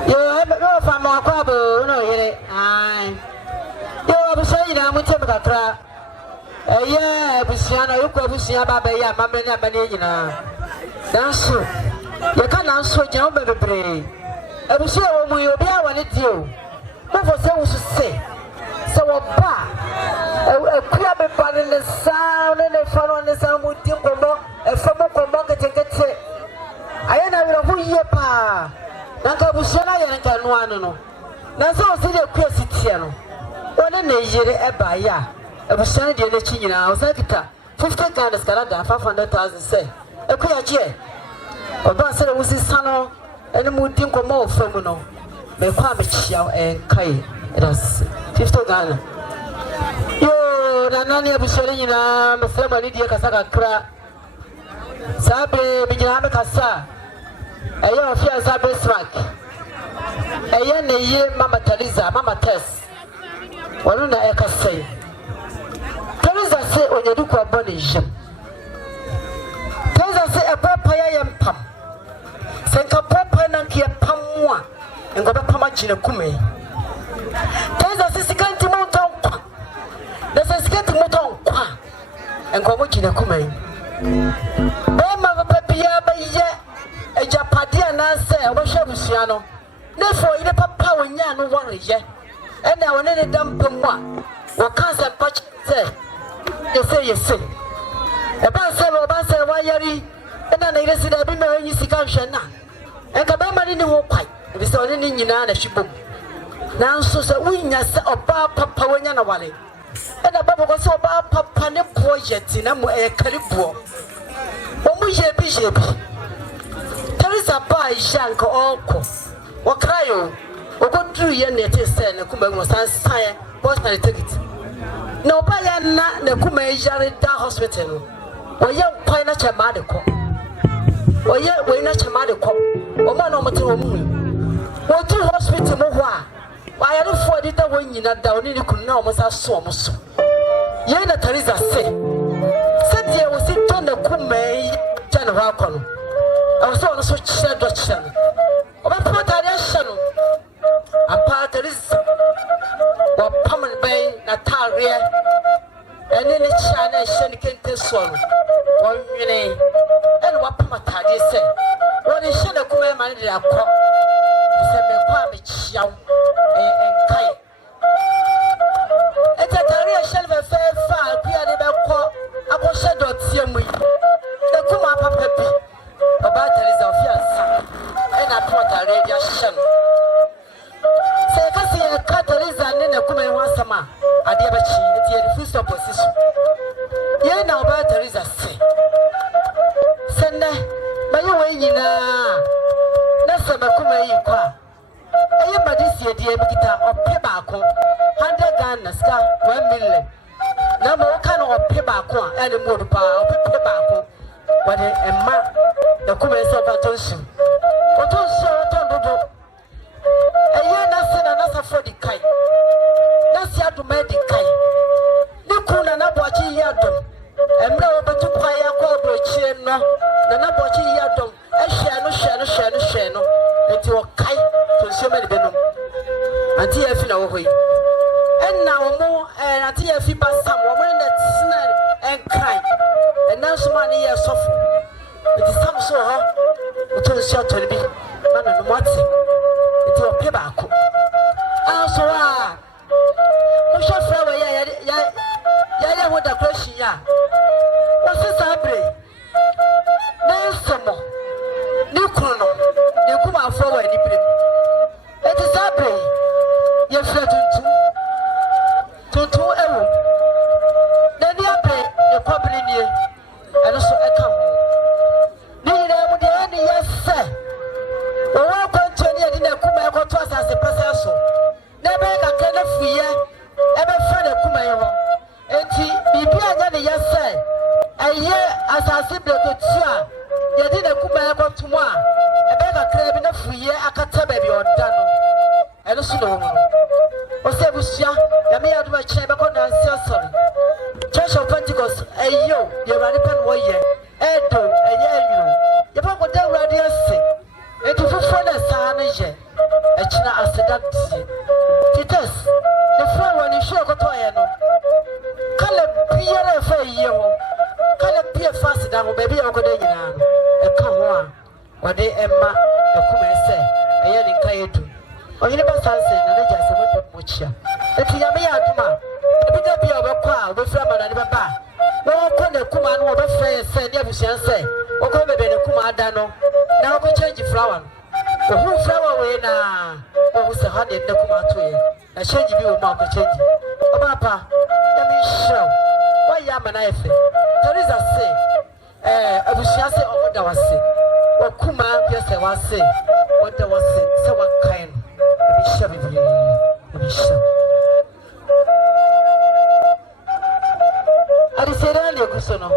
yo no fama kwa bo no yere ai yo abusa ina mu tem kakra eye abusia na yo kwa abusia ba ba ya mamre na ba ne nyina danso ye ka nanso gyan bebebre abusia wo mu obi a wone dio mo fo se wo se wo ba akua be ba ne sa ne faro ne sa mu di nkomo fa mu nkomo ketekete aye na wiro hu ye pa na ka abusia na ye nka no anu no na se o se de akua sitie no wone na yire e ba ya abusia de ne chi nyina o sa kita 50 Ghana Canada 500,000 say akua je oba se wo si sano ene mu di nkomo ofamu no me kwa me chia kai das 50 Ghana yo na nani abushore nyina me sema ni die kasa kakra sabe me nyina me kasa eya ofia sabe smack eya ne ye mama Teresa mama Tess wonu na ekasai Teresa se onyedu kwa bone jem Teresa se epapa ya yempam senka papa na kia pamwa ngoba pama jina kume Teresa se sikanti monton kwa na se sikanti monton kwa ngoba jina kume bema papia ba ye ejapadia na se obahwa busua no nefo ile papa wonya no wore ye ena wone ne dampam a wo kansa patch se yese eba se wa yari ena na iresi da bi me onyi sika hwe na enka be ma Obiani ni ho kwai. Ebi se oni ni nyina na hwibom. Nanso se wunya se oba papa wanya na wale. E da babo ko se oba papa ne project na mo e karibuo. Omu yebi. Teresa pa ishanka oko. Wakayo. Ogodru ye ne te se ne kuma mo sansan post na ticket. Na oba ya na kuma yare da hospital no. Oye kwai na chama de ko. Oye we na chama de ko. O ma no moto omu. Wo tu hospital mo ho a. Wa ya fo di da wonyina da oni ni kunu na o mo sa so mo so. Ye na Teresa se. Se die wo si to na kuma jana ho akono. I was on so children. About Potarian, a part is what permanent bay, Natalia, and then the China Shannon this one. 1 minute, and what Pamatadi said. What is Shannon command their crop? The Kwame Chow and Kai. At Taria shall be fair far, we are never caught. I was shadowed Siamui. The Kuma Papa. About Teresa fiance and I put a radiation. Say, Cassie and Teresa and then a woman once a man. I dare she is the first opposition. Ye now about Teresa say. Send by your way, you know. That's a Makuma you qua. I am but this year, dear Bita or Pebako, 100 guns, 1 million. No more kind of Pebako and a motor power of Pebako. What a man. The comments of attention. What also told a year nothing another for the kite. That's yet to make the kite. No kuna na watching yadom. And no but to buy a cobra chain, no, the number watching yadom. A shano. That you are kite to so many venom. Until I feel away. And now more and until I feel past some woman that snare and cry. And now some money are suffering. It is some so hot. It was short to be. Man, and what's it? It will pay back. Ah, so no shot flower. Yeah, what a question. Yeah. What's this? I pray. There's some more. New chrono. You come out forward. It is I pray. You're flattened to ever. Then you pay your property near. And also I come home. Yes, sir. Well, welcome to any dinner. Kuma got to us as a person. Never a kind of fear. Ever find a Kuma. And he be a yes, sir. I hear as I simply to Tua. You didn't Kuma got to one. A beggar crab in a free I can't tell baby or done. And also, or say, Busia, let me out my chamber on the sorry. Church of Pentecost, a yo, you're a ripen warrior. Edo, a year. You put what they were there say. It was for the Sanaje. A China as a duck. Titus, the flower in Shoko Toyano. Color Pierre for a year. Color Pierre faster than baby or Godina. A come on. What they Emma, the Kuma say, a year in Kayetu. Or you never sunset, and I just went to Mucha. The Tiamia Tuma. A bit of your crowd, the Flaman and the Baba. No one the Kuman or the fair said, Yabusian say. O come be the Kuma Dano. Now go change the flower. The whole flower way now. O was a hundred the Kuma to you. I change you about the change. O Papa, let me show. Why am an I say? There is a say. I wish I say what I was say. What Kuma, yes, I was say. What I was say. So what kind? Let me show you. Let me show. I said earlier, Kusono.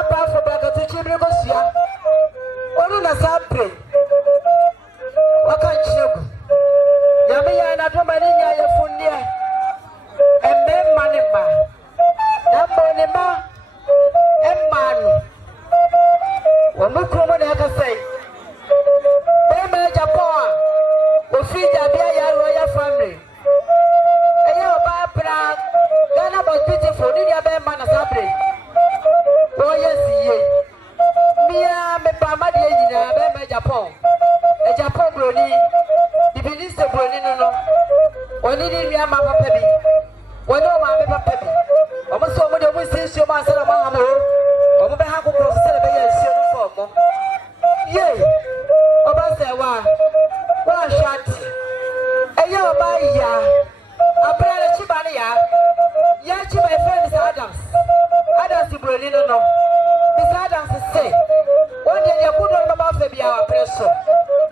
Sapa for Bagato Chibricosia. One a sapre. What can't you? Yamia and Atomania Fundia. And then Manima. Namonima. And Manu. One more common I can say. Bema Japan. We feed the royal family. Ghana was beautiful. Did you have man assembly? Oh yes, Mia me pamadi ejina be Japan. E Japan broni. The minister broni no. Oni di mi ama papa bi. Woni o ma me papa bi. Omo so mo de mo sensio ma sala ma amo. Omo be ha ko professor be ya sio no for mo. Ye. Oba se wa shati. E ya oba ya. Abra chibani ya chi my friend is Adams. Adams Ibrolino no. Miss Adams say, one day you could not about Fabi our pressure.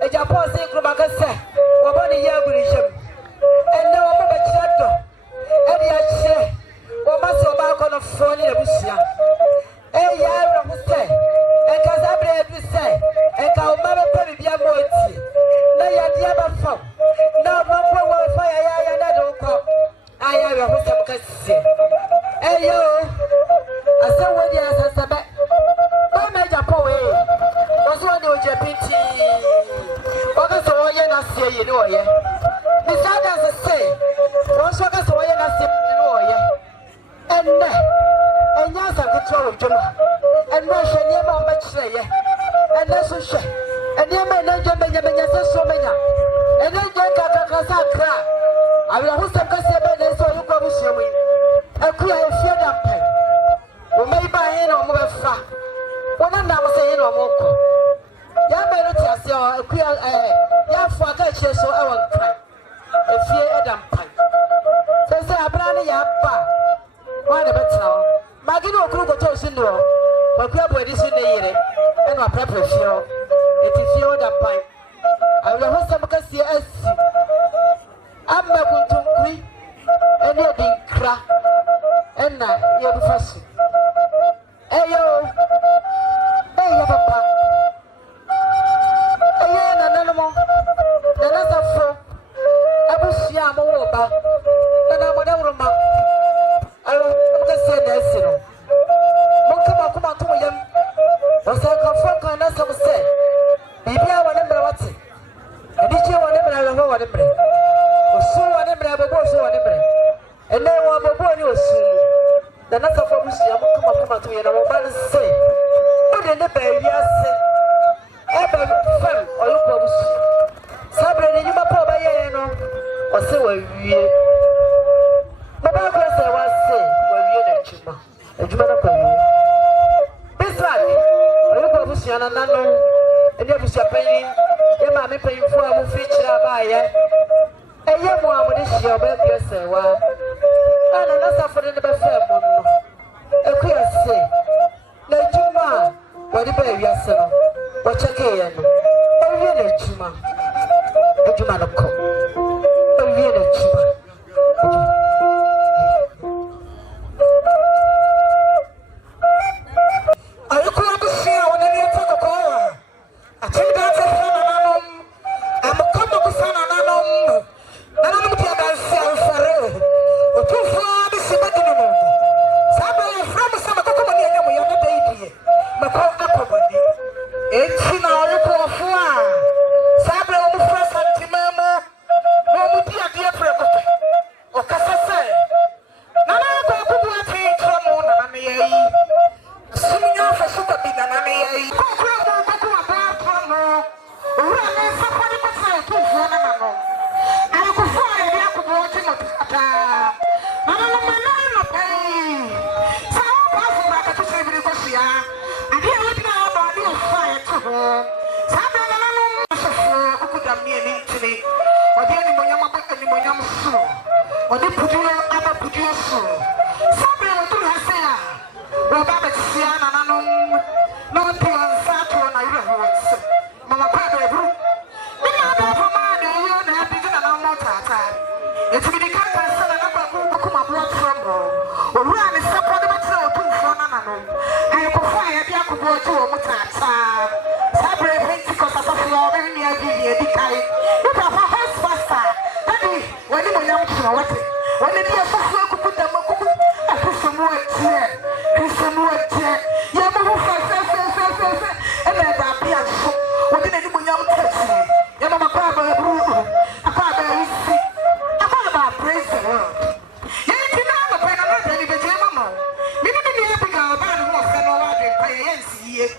A Japan say Krumaka say, one body year with and no one but Chato. And yet say, one must go back on a phone in a bush. A year of say, and Casabre we say, and Kaumama Fabi Biamoiti. No, you have never found. No, no, fire, I don't call. I have a Husam. Hey yo, I said what you have said. Don't make a poem. What's one of your pity? What is the way you say you know? Miss Adams say, what's what is the way you say you know? And yes, I control Juma. And Russia never much say, and that's a shame. And you may not jump in so many. And then Jacka. I will have some Cassabella, so you go with you. I could have feared that pen. We may buy in or more fat. One of them was saying no more. Yabba, a queer yard for a catch, so I won't cry. A fear Adam Pine. So say a brand yapa. Why the better? Magino Krugo told Sindro, but we have this in the year and my preparation. It is your Adam Pine. I will have some Cassia. I'm not going to agree, and you're being cracked, and now you're the first. Hey, yo, hey, papa. Hey, no more. Then that's a fool. I wish you are more about, and I'm whatever. I don't say that, you know. Don't come out to me. Don't say, come from Canada, say. Maybe I want to know what's it. And if you want to know what I'm doing. So one embrace, so one embrace, and then one more you soon. The next of us, I will come up to you and I will say, put in the baby, yes, ever fun or look of Sabrina, you might probably or say, well, you. But I was say, well, you're a chima, a Jumana. Besides, I look of us, and I and you have a paying, your mammy paying for a feature by a young one with this year, but you say, well, and another for the best one. A queer say, no, Juma, what the baby, yes, sir. What's a game? Oh, really, Juma. A Juma of cook. Oh, really, Juma. Are you going to see when you take a call? I think that's a son. I'm a couple of son. I don't know myself for real. But too far, this is not the Sabbath from some company. I am a baby. My call up. It's now you call for Sabbath on the first antimama. No, we be a dear president. Or Cassasa. Nana go to a thing from Monamia. Senior for Super Binamia. Go to a bar from her. Running somebody but say to Fanamo. I go for it. I could watch him. I don't know my name. So I'm passing back to say, I didn't look now about the fire to her. Sabbath, I don't know. Who could have me an intimate? Or the animal Yamaka soul. Or the producer, I'm a producer. Sabbath, to her say, Robert Siana, no one to answer to an Irish. Mama Papa, group. We are the command, you and I begin an amount. It's with the captain, son, and I'm come up blood from her. Or run is support the material to Fanano. I go fire. to a mutata. Sabre Pentecost of a floor, very near the Kai. You have a house faster. Daddy, when you know what when the dear Fafo could put them up, I put some more chair. Put some more chair. You have a fast, and then I'll be a show. What did anyone touch me? You have a papa, a papa, a papa, praise the Lord. You didn't have a pen of any of your mamma. You didn't have a girl about who was going to want to pay and see it.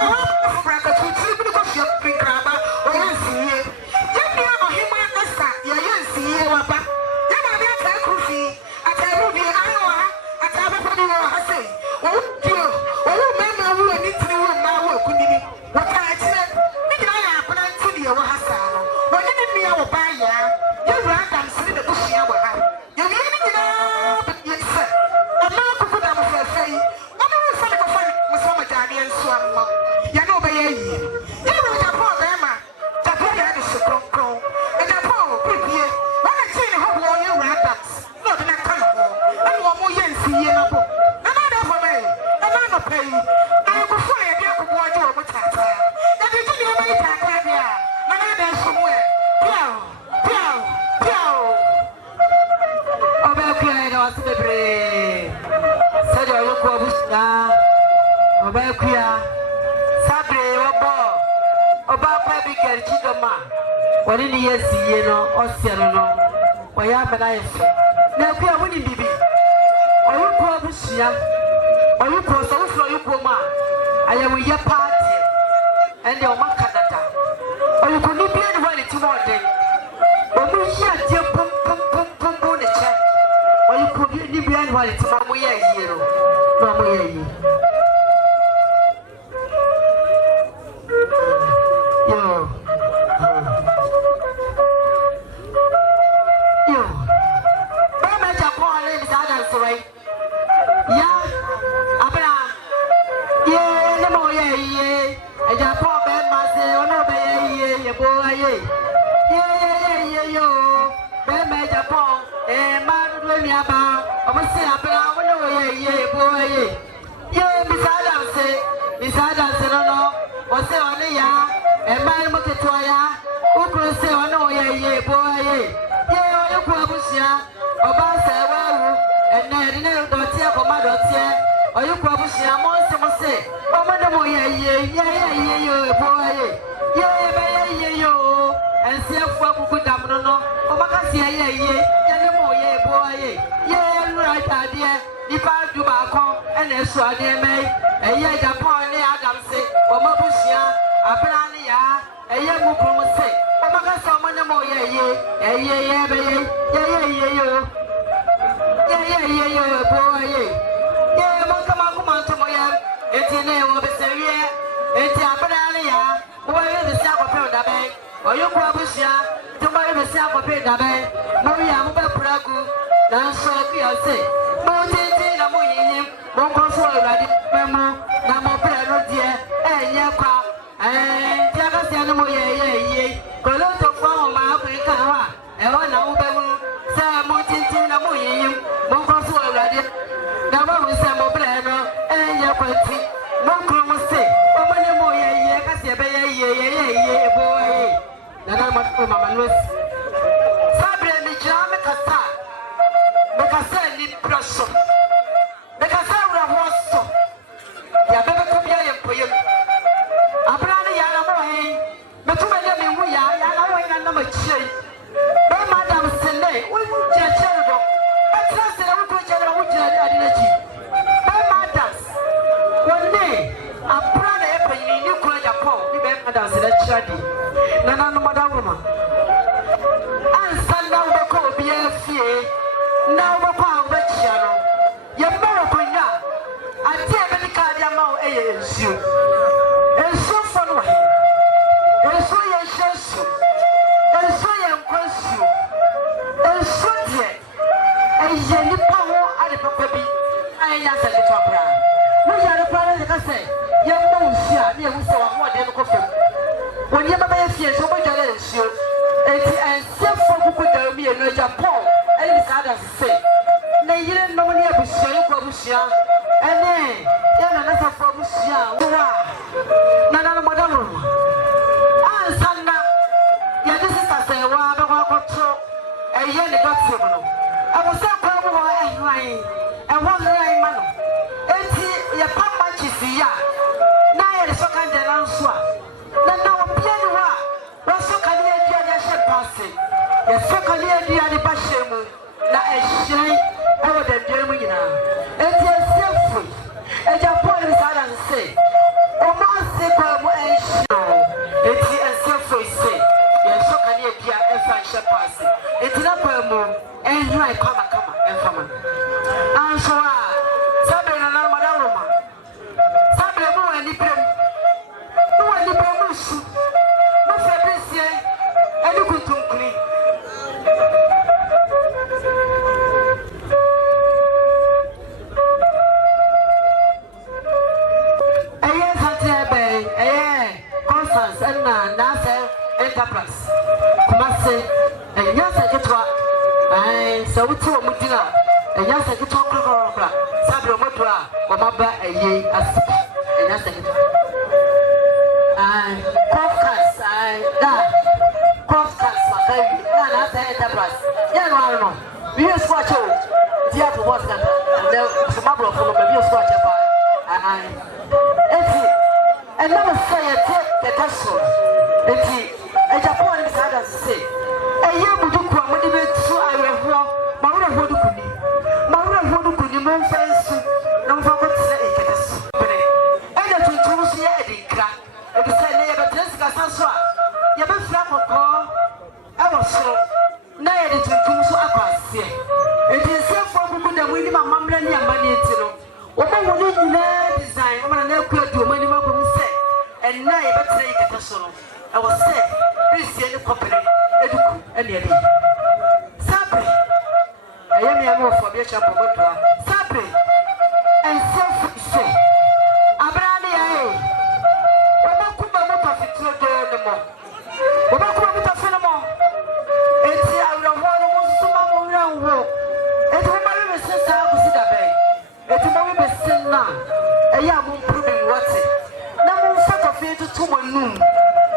I'm a bracket to sleep because you're big grabber or you see it. You know him at the start, you see it. You know the attack cruisy. I tell you, I tell you, I say, oh, dear, oh, remember who I need to do my work. What can I say? Did I happen to the Ohasa? What did it be our buyer? You ran and see the bush. You're getting it up, yes, sir. A man could put up a say, I'm always going to find Masama Dani and Swam. You know, by a year. You know, the poor grandma, the poor had a second, and the poor people. When I see the whole war, you ran that. Not in a color. And one more yen see you. Another for me, another pay. I will fire the upper water of a tata. And you do your way back, another somewhere. Piao, piao, piao. Obekia, said I look over Obekia, Sabre, Oba, Baby, Chidoma. What in the years, you know, or Sierra, or Yabanife. Now, we are winning, Bibi. Or you call Bushia, or you call so you call ma. I am with your party and your Macadata. Or you could be anybody tomorrow. Or we hear your pum the chat. Or you could be anybody tomorrow. We are here. No, we are here. And then, you're not a wine and one line man. Enti ye papa chisia. Na ye so kan de lanso a. Na na opia ni wa. Wa so kan ye dia ya she passe. Ye so kan ye dia ni ba shemu. Na e hyiran e wo de dwere mu nyina. Enti esefu. E ja Paul bi sa dan say. O ma se kwa mu e hyiran. Enti esefu say. Ye so kan ye dia e fa she passe. Enti na pa mu en hyiran kama en fama. Anso a sabe na na madam ma. Sabe mo ani prem. Mo ani prem su. Mo fa besie. Ani kuntunkuni. Enterprise. Kumase, and yes, I get what I so we two mutina, and yes, I get talk over Sabro Motra, or Maba, a ye as and yes, I get I Crosscast, Crosscast, my baby, not Enterprise. Yeah, no, we are swatch out, dear to what's that, and there was a marble from the real swatch by and never say a take the castle. A Japan is hard to say. A young Buduku, when you went through our Maura Hodukuni, Maura Hodukuni, Monfens, no forgot to say it. And the two tools here at the crack, and the same neighbor Jessica Sanswa. You have a flap of call. I was so. Now the two tools are across here. It is so for people that we need my mamma and your money to know. What I want to design, I'm going to never do money more than say. And now you better take it a solo. I was say, this is the company, Eduku, and the other. Sabri, I am a more for the chapel, Sabri, and self-say, Abrani, Obakuba Mutafi to do no more. Obakuba Mutafi no more. It's our one so around war. It's a very sense of the bay. It's a very sin now. A young woman proving what's it. Now, sort of it to my noon.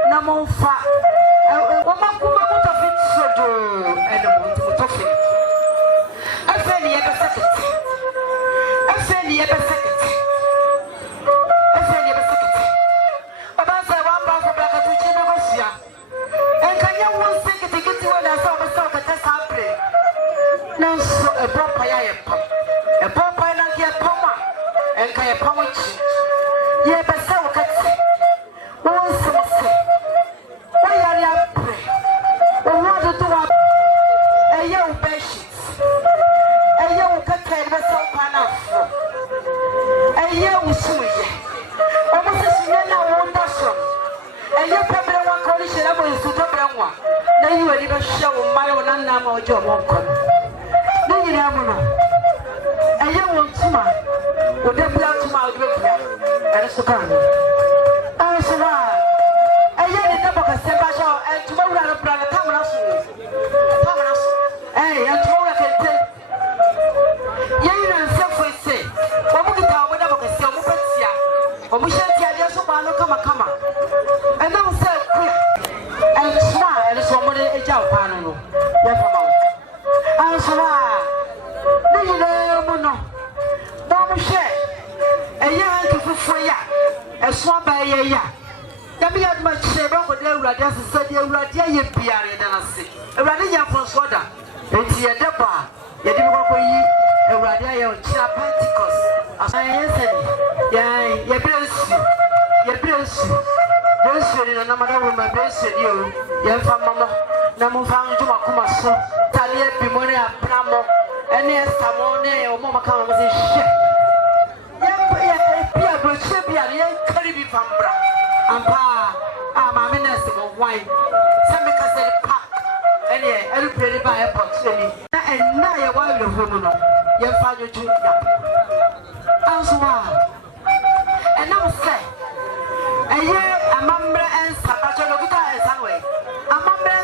Namonfa, Omakuma Mutafit Sodo, and the Mutafit. I said the other second. I said the other second. I said the other second. About the one bar for Black to Chinasia. And can you one second to get to when I saw the stock at this happening? Now, so a proper a proper like a poma, and can a pomach. Ye but so cut. One some. A young patience, a young cattle was so powerful, a young sweet, almost as you know, one person, and your pepper one coalition of the Superman. Then you will even show my own number or job won't come. Then you have a young one, Tuma, would then blow to my grip and a succan. I survive. A young number of Sebastian and tomorrow, brother Thomas. Hey, and tomorrow I can tell. You know, self say, what we tell what I can say, or we shall tell you so come. And then we say, and smile, and somebody a job panel. And so, do you know, don't share a young to fire, a swamp by a year. Let me have much share over there, just said you are dear, you be a say. A radia from soda. It's your depot. You didn't walk with you. A radia of Pentecost. As I said, yeah, you bless you. Bless you, and another woman bless you. You have Mamma. Namu found to Makumaso. Talia Pimonia Pramo. And yes, Samone or Mama comes in shit. Yeah, Pia Bushipia, yeah, Caribbean Fambra. And Pa, my minister of wine. Some said, and yeah, every pretty by a pot, and now you're wild of woman. You find your drink. As well. And now say, a year, a member and Sabatonogita and Sunway. A member,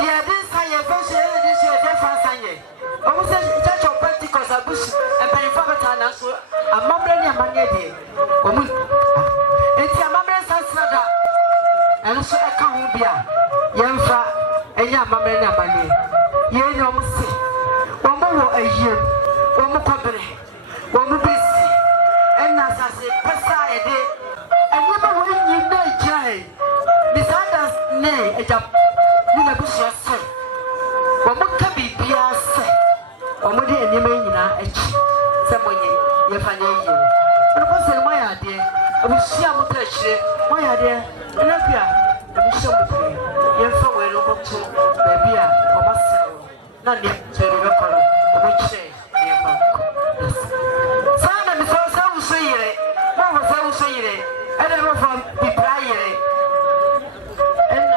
yeah, this I have mentioned this year, different Sunday. Almost a church of Pentecost, a bush, and Penifabatan, a member and a manade. It's a member and Sansada, and so I can't be a young fa, and your mamma and your money. You know, wo a year, one more company, one more busy, and as I said, Passai, and never will you know, Jay. Besides, nay, a job, you never shall say. One more can be Piazza, or more than you may not, someone you find you. But what's my idea? I will see how much my idea. I love you. I'm sure you. You're so well over to baby or myself. Not yet to the record of which say, Simon is also saying, what was I saying? I never found the prior. And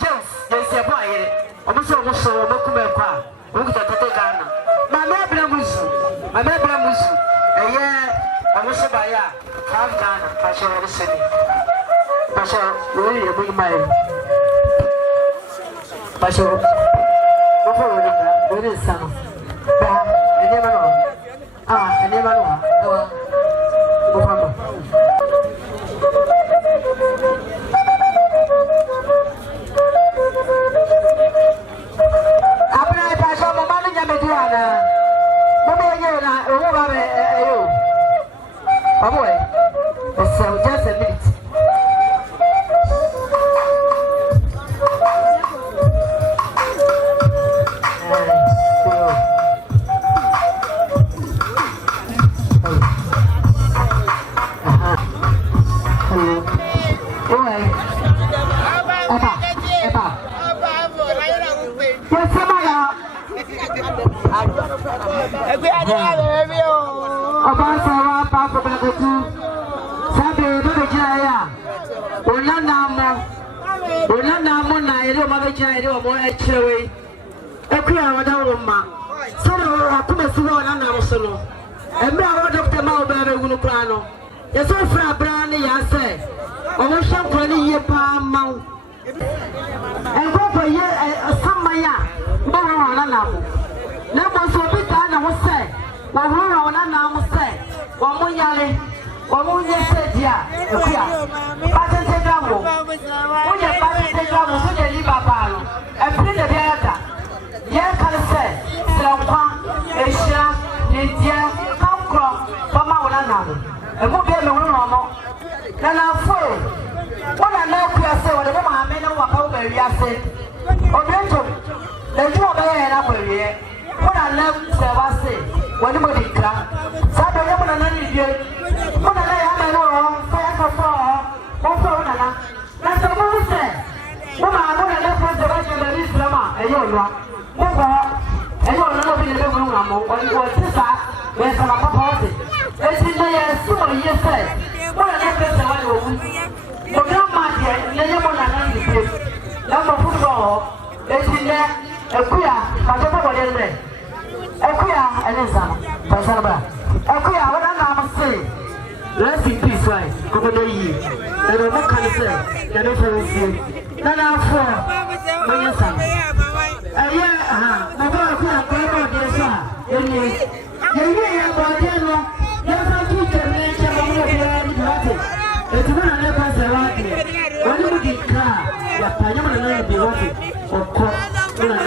just, there's a boy. I'm also a Mokume. Look at the Ghana. My member was a year. I was a buyer. I'm Ghana. I shall have a city. I shall really bring my I shall go for it. Son. I never know. I never know. Just a minute. Yes, I'm from Brand. Yes, I'm from Brand. And go for ye some maya. No one on never so big. I was say, one more on an say, one more yelling, one more yes, said, yeah, patent a double. When you patent a double, so you leave a barrel and print the theater. Yes, I say, Slampa, Asia, India, come from Pama. And what be a normal? Then I'll fall. What I know, I say, what the woman I may know about where we are saying. Or Rachel, there's no way up here. What I love, I say, when you would declare. Saturday, I'm going to need you. What I know, fair for four, that's the woman said. Woman, I'm going to let the rest of the list, and you're wrong. And you're not in the room, or you were sister, where's some party. It's in the story, you say. What I never said, the grandma, the young one, and the number football. It's in there, a queer, but nobody in there. A queer, and then some. A queer, what I'm saying. Rest in peace, right? Over the year. They don't know can say. They don't know say. Then I'm for. No, yes, sir. Yeah, my boy, I'm going to go there, sir. Yeah, but you know. Yes, I keep the nation of the it's one of the best around here. When you get car, I am going to be watching or caught. It's not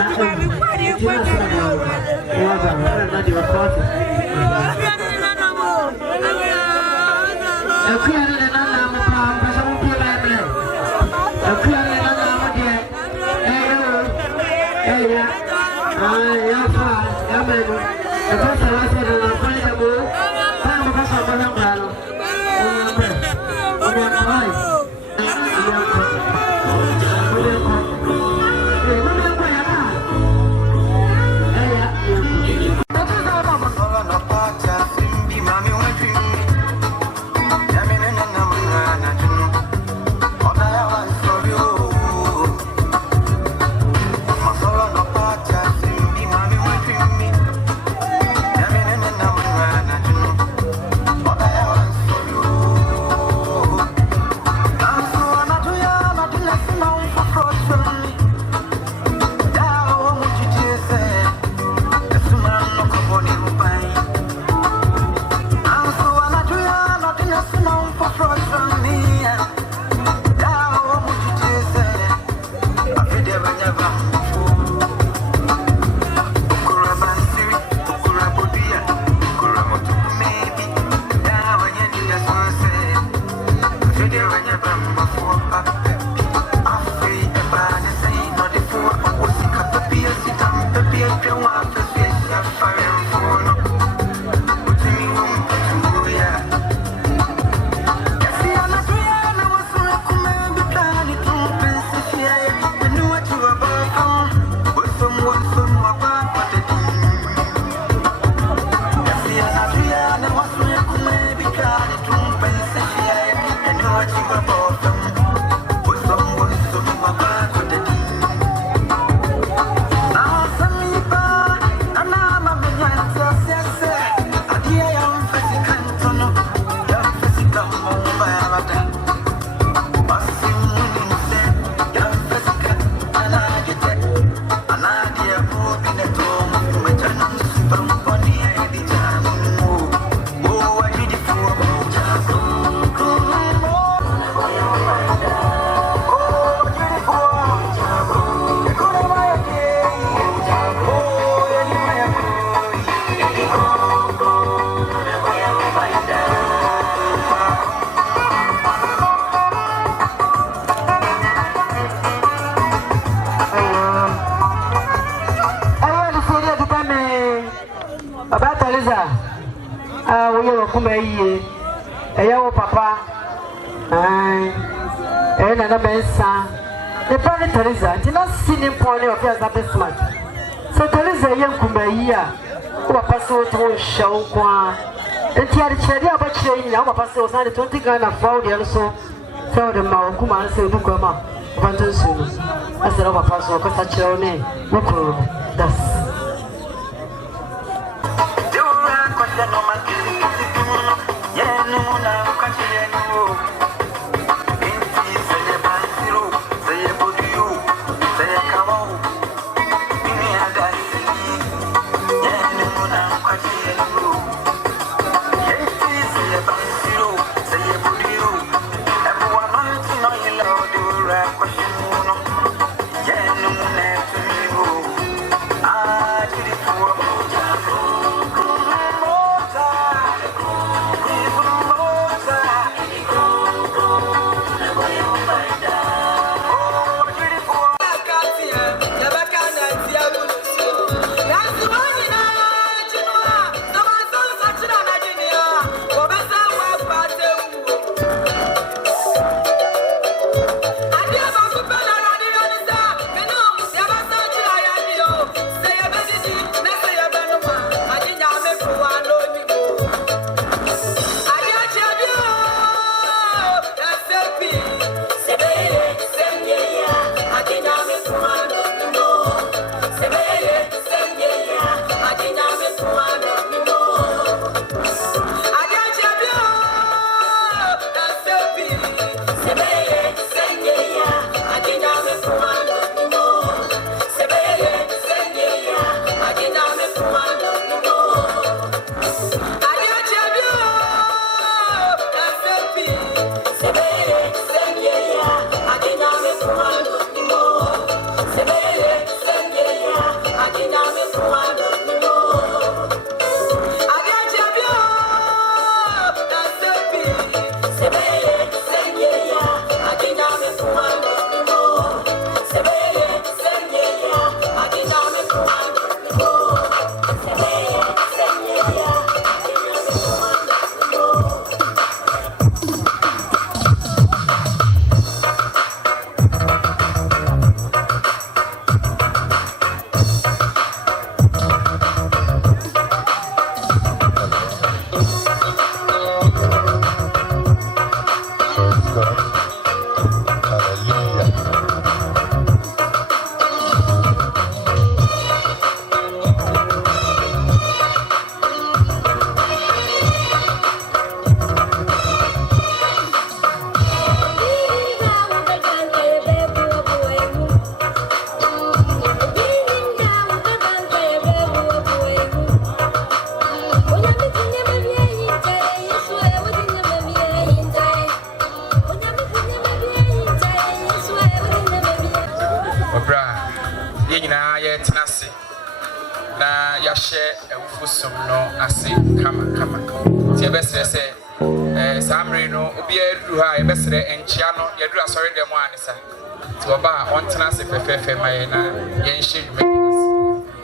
Papa, and another Bensa. The Pani Teresa did not see him for any of us at this month. So Teresa, young Kumbaya, who are passed to show Qua, and Tia Cherry about Cherry, our pastor was not 20 gun of Fowdy also. Tell them now, Kuman say, Bukama, Vantus, as the other pastor, Cotachone, Buku, thus.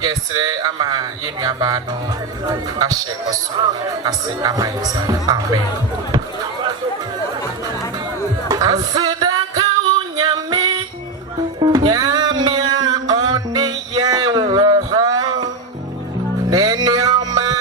Yes, ama yenuaba no ahye koso ase ama yesa. Amen. Asidaka unyame nyamia oni ye wo ho nenioma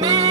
me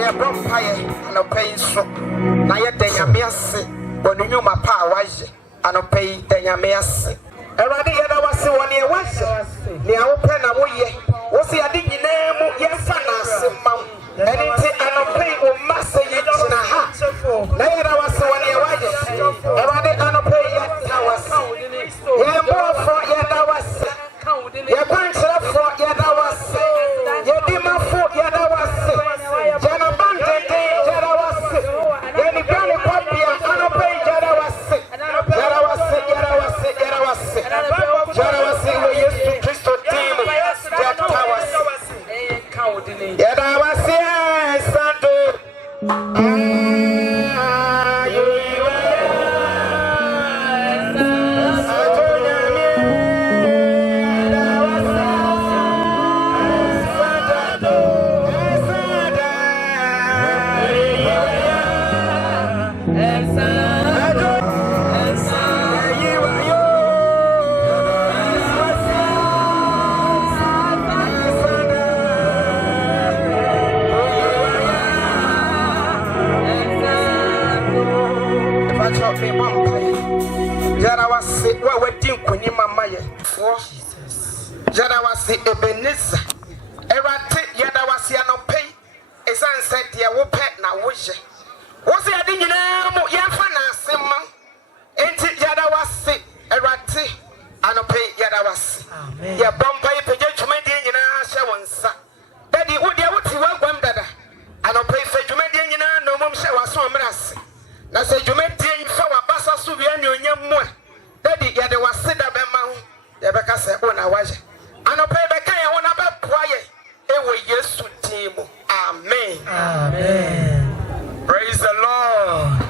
ye bompaye anopai so na ye denyame ase wonunwuma pa awaje anopai denyame ase Erade ye da wase woni e wase ne a wo pe na wo ye wo se ade nyina mu ye fa na ase mam enti anopai o mase ye china ha na ye da wase woni e waje erade anopai ye da wase ye mo fo ye da wase ye kwanchira fo ye da wase ye di ma fo ye da wase jana bande de ye da wase ye ni gani kwabia anopai ye da wase yara wase yara wase yara wase yara wase wo Yesu Kristo dimo yata wase yara wase santo Jadawasi Ebenezer Erate Yadawasi Anope Esan said ya wope na woje Wose adi nyina mo yemfa na asema enti Jadawasi Erate Anope Yadawasi ya bomba ipeje dwumadi nyina hye wonsa dadi wo dia woti wagwam dada Anope fe dwumadi nyina no mom hye waso mrase na se dwumadi fa wabasa so bia ne onyam mo dadi Yadawasi da bema ho yebeka se ona waje Anope beka ye wona be poaye ewo Yesu dimo amen Amen. Praise the Lord.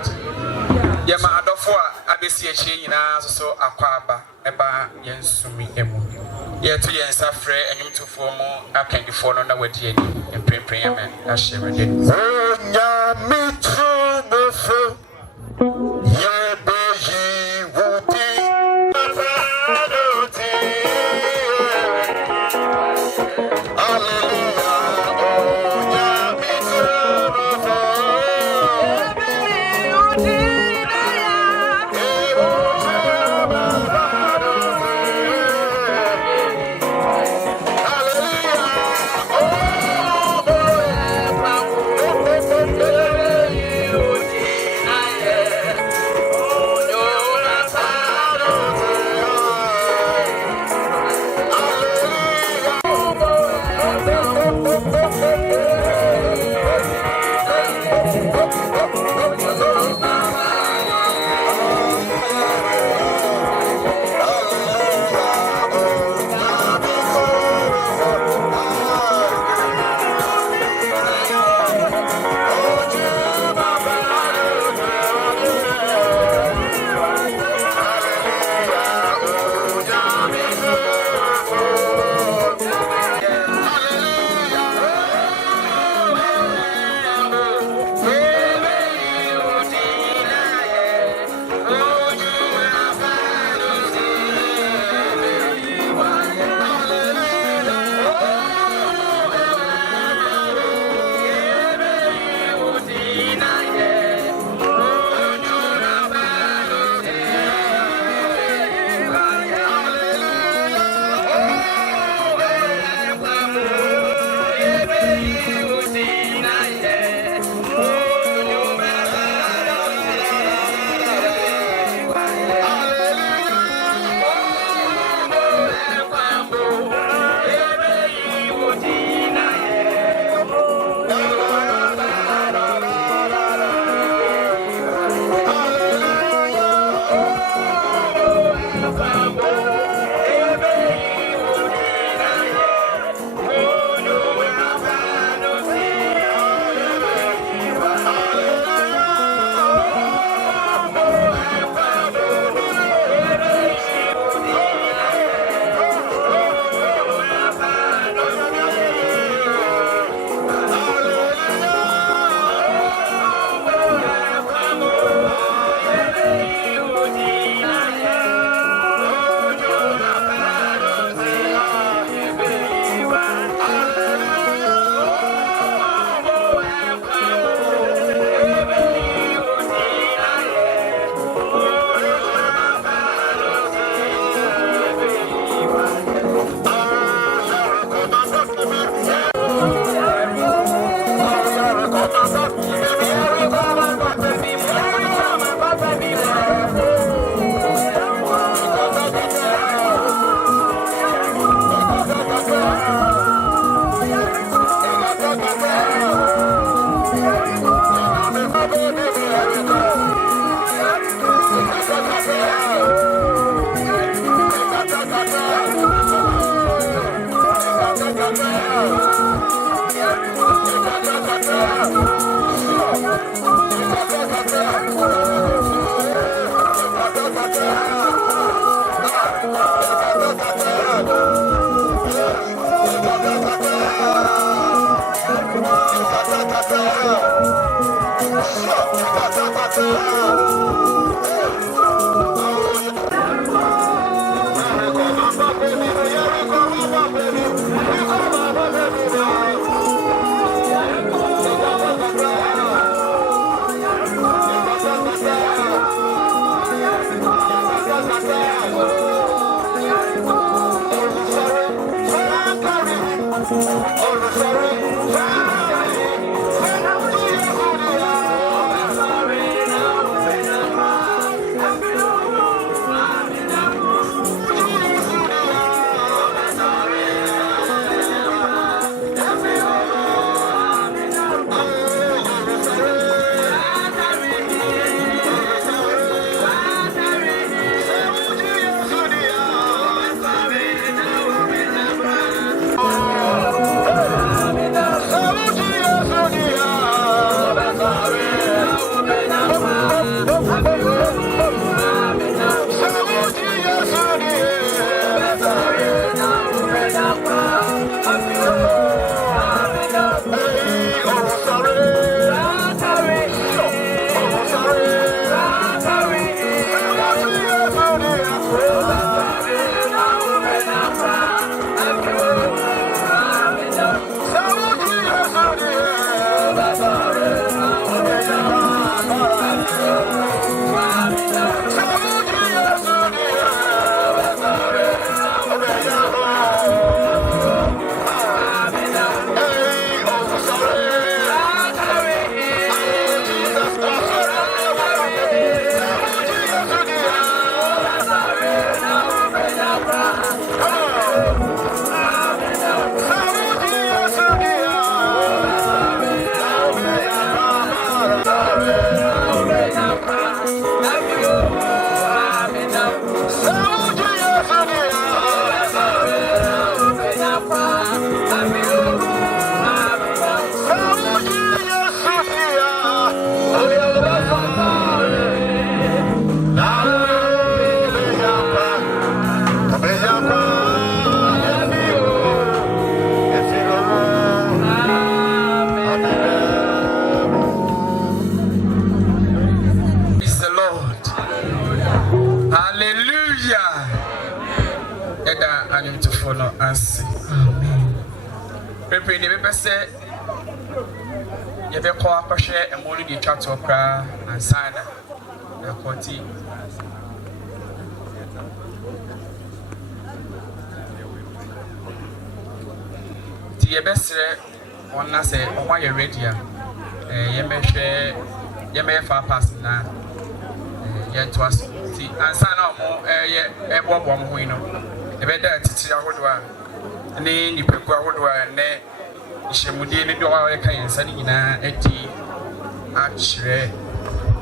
Yema adofo a abesi echi nyina so akwaba eba yensumi emu ye to yensa frɛ enwumtofo mo akandifo no na wadi ani emprempren amen ahyerede Onya mitru bofo ye beji wuti afaduti Hallelujah Onya mitru bofo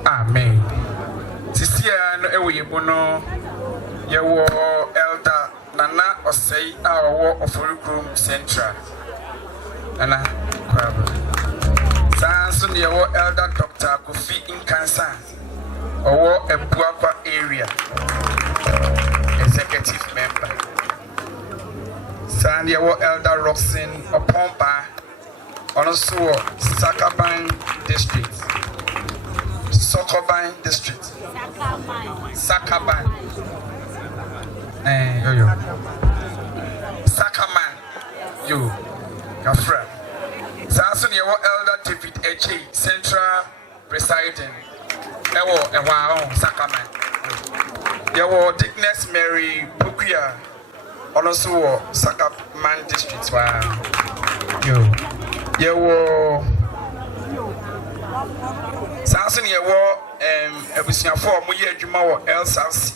Amen. Sisia no ewo yebono yewo elder Nana Osei awo Oforukrum Central. Nana kwabo. Sanso yewo elder Dr. Kofi Inkansa owo Ebuakwa area executive member. San yewo elder Roxin Opomba also Sakaban district. Sokoban district. Sakaban. Yo. Sakaman. Yo. Kafra. Sasun yewo elder David Eche Central presiding. Ewo Sakaman. Yewo Dickness Mary Bukia. Also Sakaman district. Wow. Yo. Yewo Sasun yewo ebusiafo mo ye adwuma wo LSAC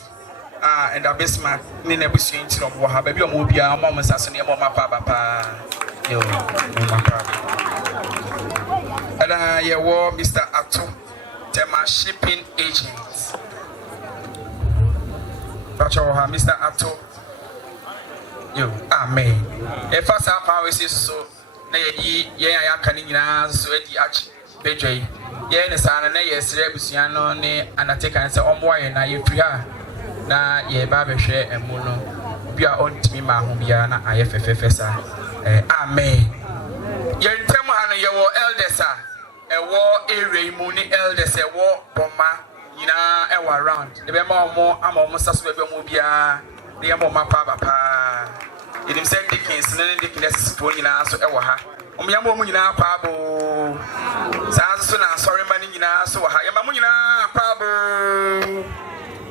and abesma ni na ebusuan ti no bo ha ba bi o mo bia mo mo sasun ye mo mapa papa yo mo mapa ana yewo Mr. Ato Tema shipping agent Pacho ha Mr. Ato yo amen e fa sa pa we so na ye aka ni nyina so edi achi bedwai ye ne sa na ye sere abusua no ne anateka se omwa ye na ye firi ha na ye ba behwe emu no bia ontimi ma ho bia na aye fefefe sa amen ye ntem ha no ye wo elders a ewo area mu ni elders ewo boma nyina ewa around de be ma omo ama omo saso be omo bia de ye mo mapa papa yedim se dikins ne dikines to nyina so ewo ha omo ya mo nyina pa bo sa so na sorry mani nyina so ha ye ma mo nyina pa bo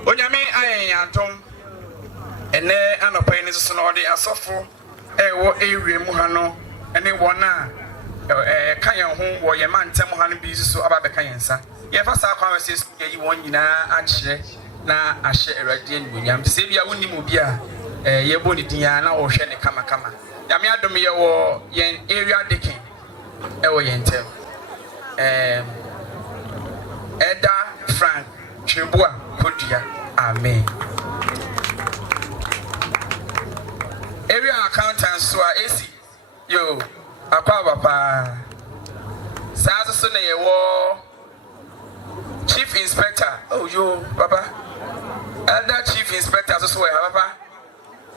onyame ayenyantom ene anopa ni so no de asofo ewo area mu ha no ene wona kan yan ho wo ye mantem ha no bi so aba be kan yansa ye fa sa kwa wese ye won nyina akire na ahye erade anuonyam se bia wonni mu bia ye boni din ya na wo hwe ne kama kama nyame adom ye wo yen area dikin ewo yentem Eda Frank Chibua Kodia amen area accountant so AC yo akwa papa sa so na ye wo chief inspector oh yo papa elder chief inspector so we papa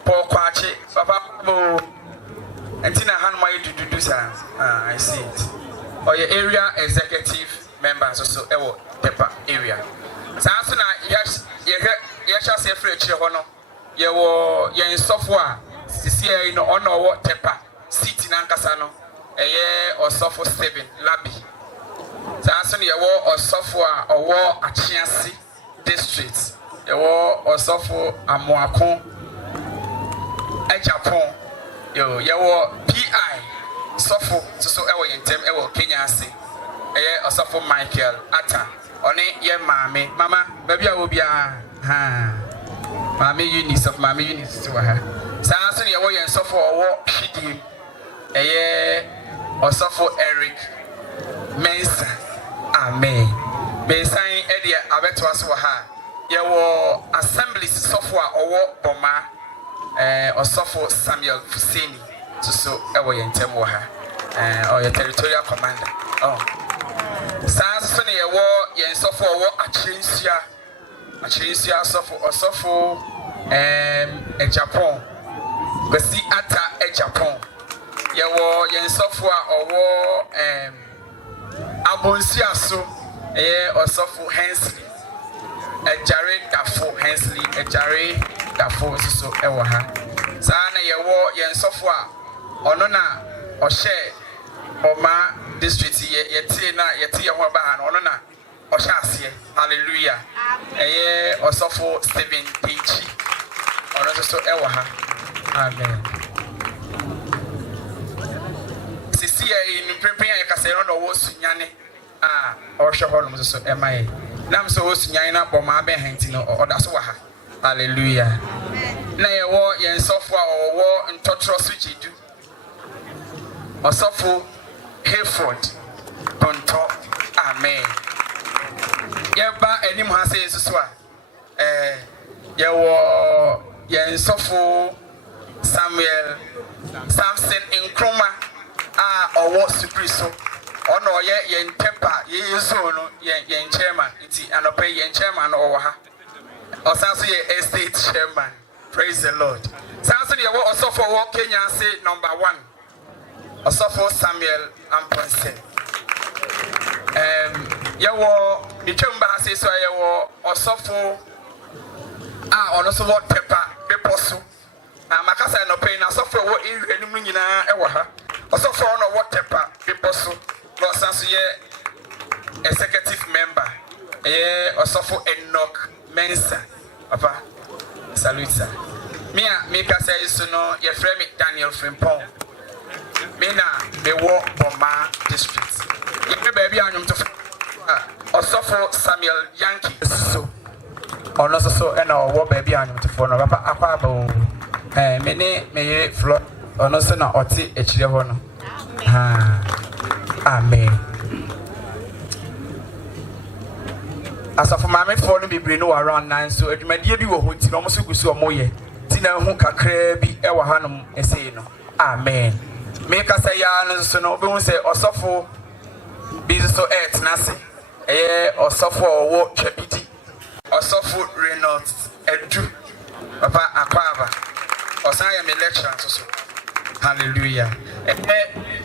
Paul Kwache papa bo entina han my dudu sa I see it or your area executive members so ewo Tepa area sa so na yes say free chire ho no ye wo yen sofo a sisi e no ono wo Tepa city na nkasa no eye osofo 7 labi sa so na ye wo osofo a owo Achiasi district ye wo osofo Amoako Japan yo ye wo PI sofo so ewo yentem ewo Kenya ase eye osofo Michael Ata oni ye mama baby a wo bia ha mama Eunice of mama Eunice to ha sa so ye wo yen sofo owo Hidi eye osofo Eric Mensa amen be sign edia abeto aso ha ye wo assembly sofo a owo Boma osofo Samuel Fuseni so ewo yentem wo ha or your territorial commander so ne ye wo yen sofo wo Achirinsia sofo Japan besi ata Japan ye wo yen sofo a owo Abonsia so osofo Hensley Ejare Dafo Hensley Ejare Dafo so ewo ha sa na ye wo yen sofo a ono na ohye Oma district yeti na yeti ye ho ba ha ono na ohye ase hallelujah eye osofo 7 pg ono so ewo ha amen sisi ye ni prepare ye kase no wo sunyane ohye ho no so emaye nam so wo sunyane na boma abe hanti no oda so wa ha hallelujah na ye wo ye sofo a wo ntotro so jidu osofo Hayford Tonto amen yeba enim ha say so a ye wo ye sofo Samuel Samson Nkrumah owo Supriso ono ye Tepa ye yeso no ye chairman iti anope ye chairman owo ha osanso ye estate chairman praise the Lord sanso ye wo osofo wo Kenya say number 1 osofo Samuel Amponse yawo mitwemba ase so yawo osofo ono so wo Tepa beposo makasa no pay na osofo wo area nimu nyina ewo ha osofo ono wo Tepa beposo no sanso ye executive member osofo Enoch Mensa papa salute sir me kasa isu no ye frame me Daniel Frimpong Mina me wo Boma district. Ye baby anyum to osofo Samuel Yankee so ono so e na wo baby anyum to for no papa akwa ba me ye flo ono so na oti echire ho no amen asofo mame for no bibre no around 9 so adwumadie bi wo ho ti no mo so gusu omoye ti na hu kakra bi e wa hanom esei no amen me kasa ya no so no be hu say osofo bi so nase Osofo Owo Chebidi, Osofo Reynolds Edu, Papa Akwaba, Osaya me lecture so. Hallelujah.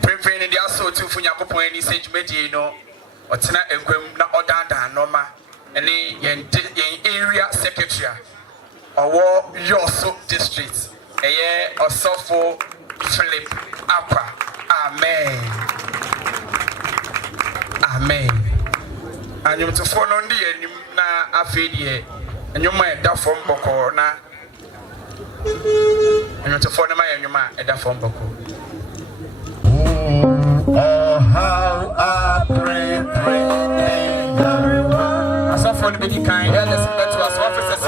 Praying in the also to Funyakopo any sage medino, Otina Equim na Odanda Noma, any area secretary, or Yoso district, Osofo Philip Aqua. Amen. Amen. And you to phone on the na afedi and you might da from Boko na and you to phone my and you might da from Boko. Oh, how I pray. As of for the big kind, let's get to us officers.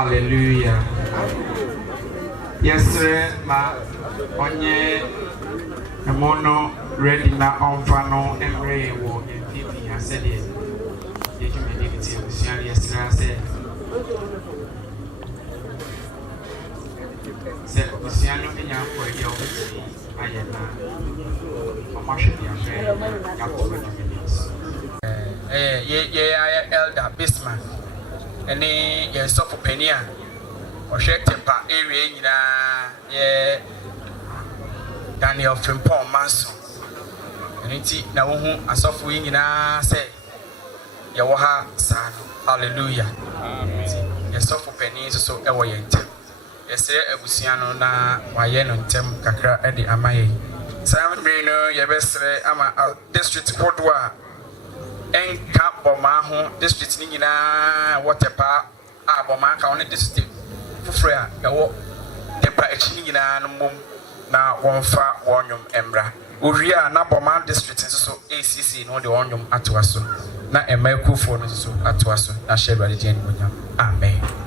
Hallelujah. Yes, sir. Ma onye emono ready na onfano emre wo MPP has said it. You can make it yesterday. Said Luciano in your for your I am elder Bisman. Any yes of opinion or shake temper area Daniel Frimpong Manson. And it's now whom a soft wing in a say Yawaha son. Hallelujah. Yes of opinion so away. Yes, Ebusiano na Wayeno Tem Kakra Eddie Amaye. Sam Brino, Yabesre, Ama District Kodwa, and Camp Bomaho, District Nina, Waterpa, Abomaka, only district Fufrea, Yawo, Tepa Echinina, Mum, na Wonfa, Wonyum, Embra. Uria, Naboma District, so ACC, no the Wonyum Atuaso, na Emeku for so Atuaso, na Sheba the Jane William. Amen.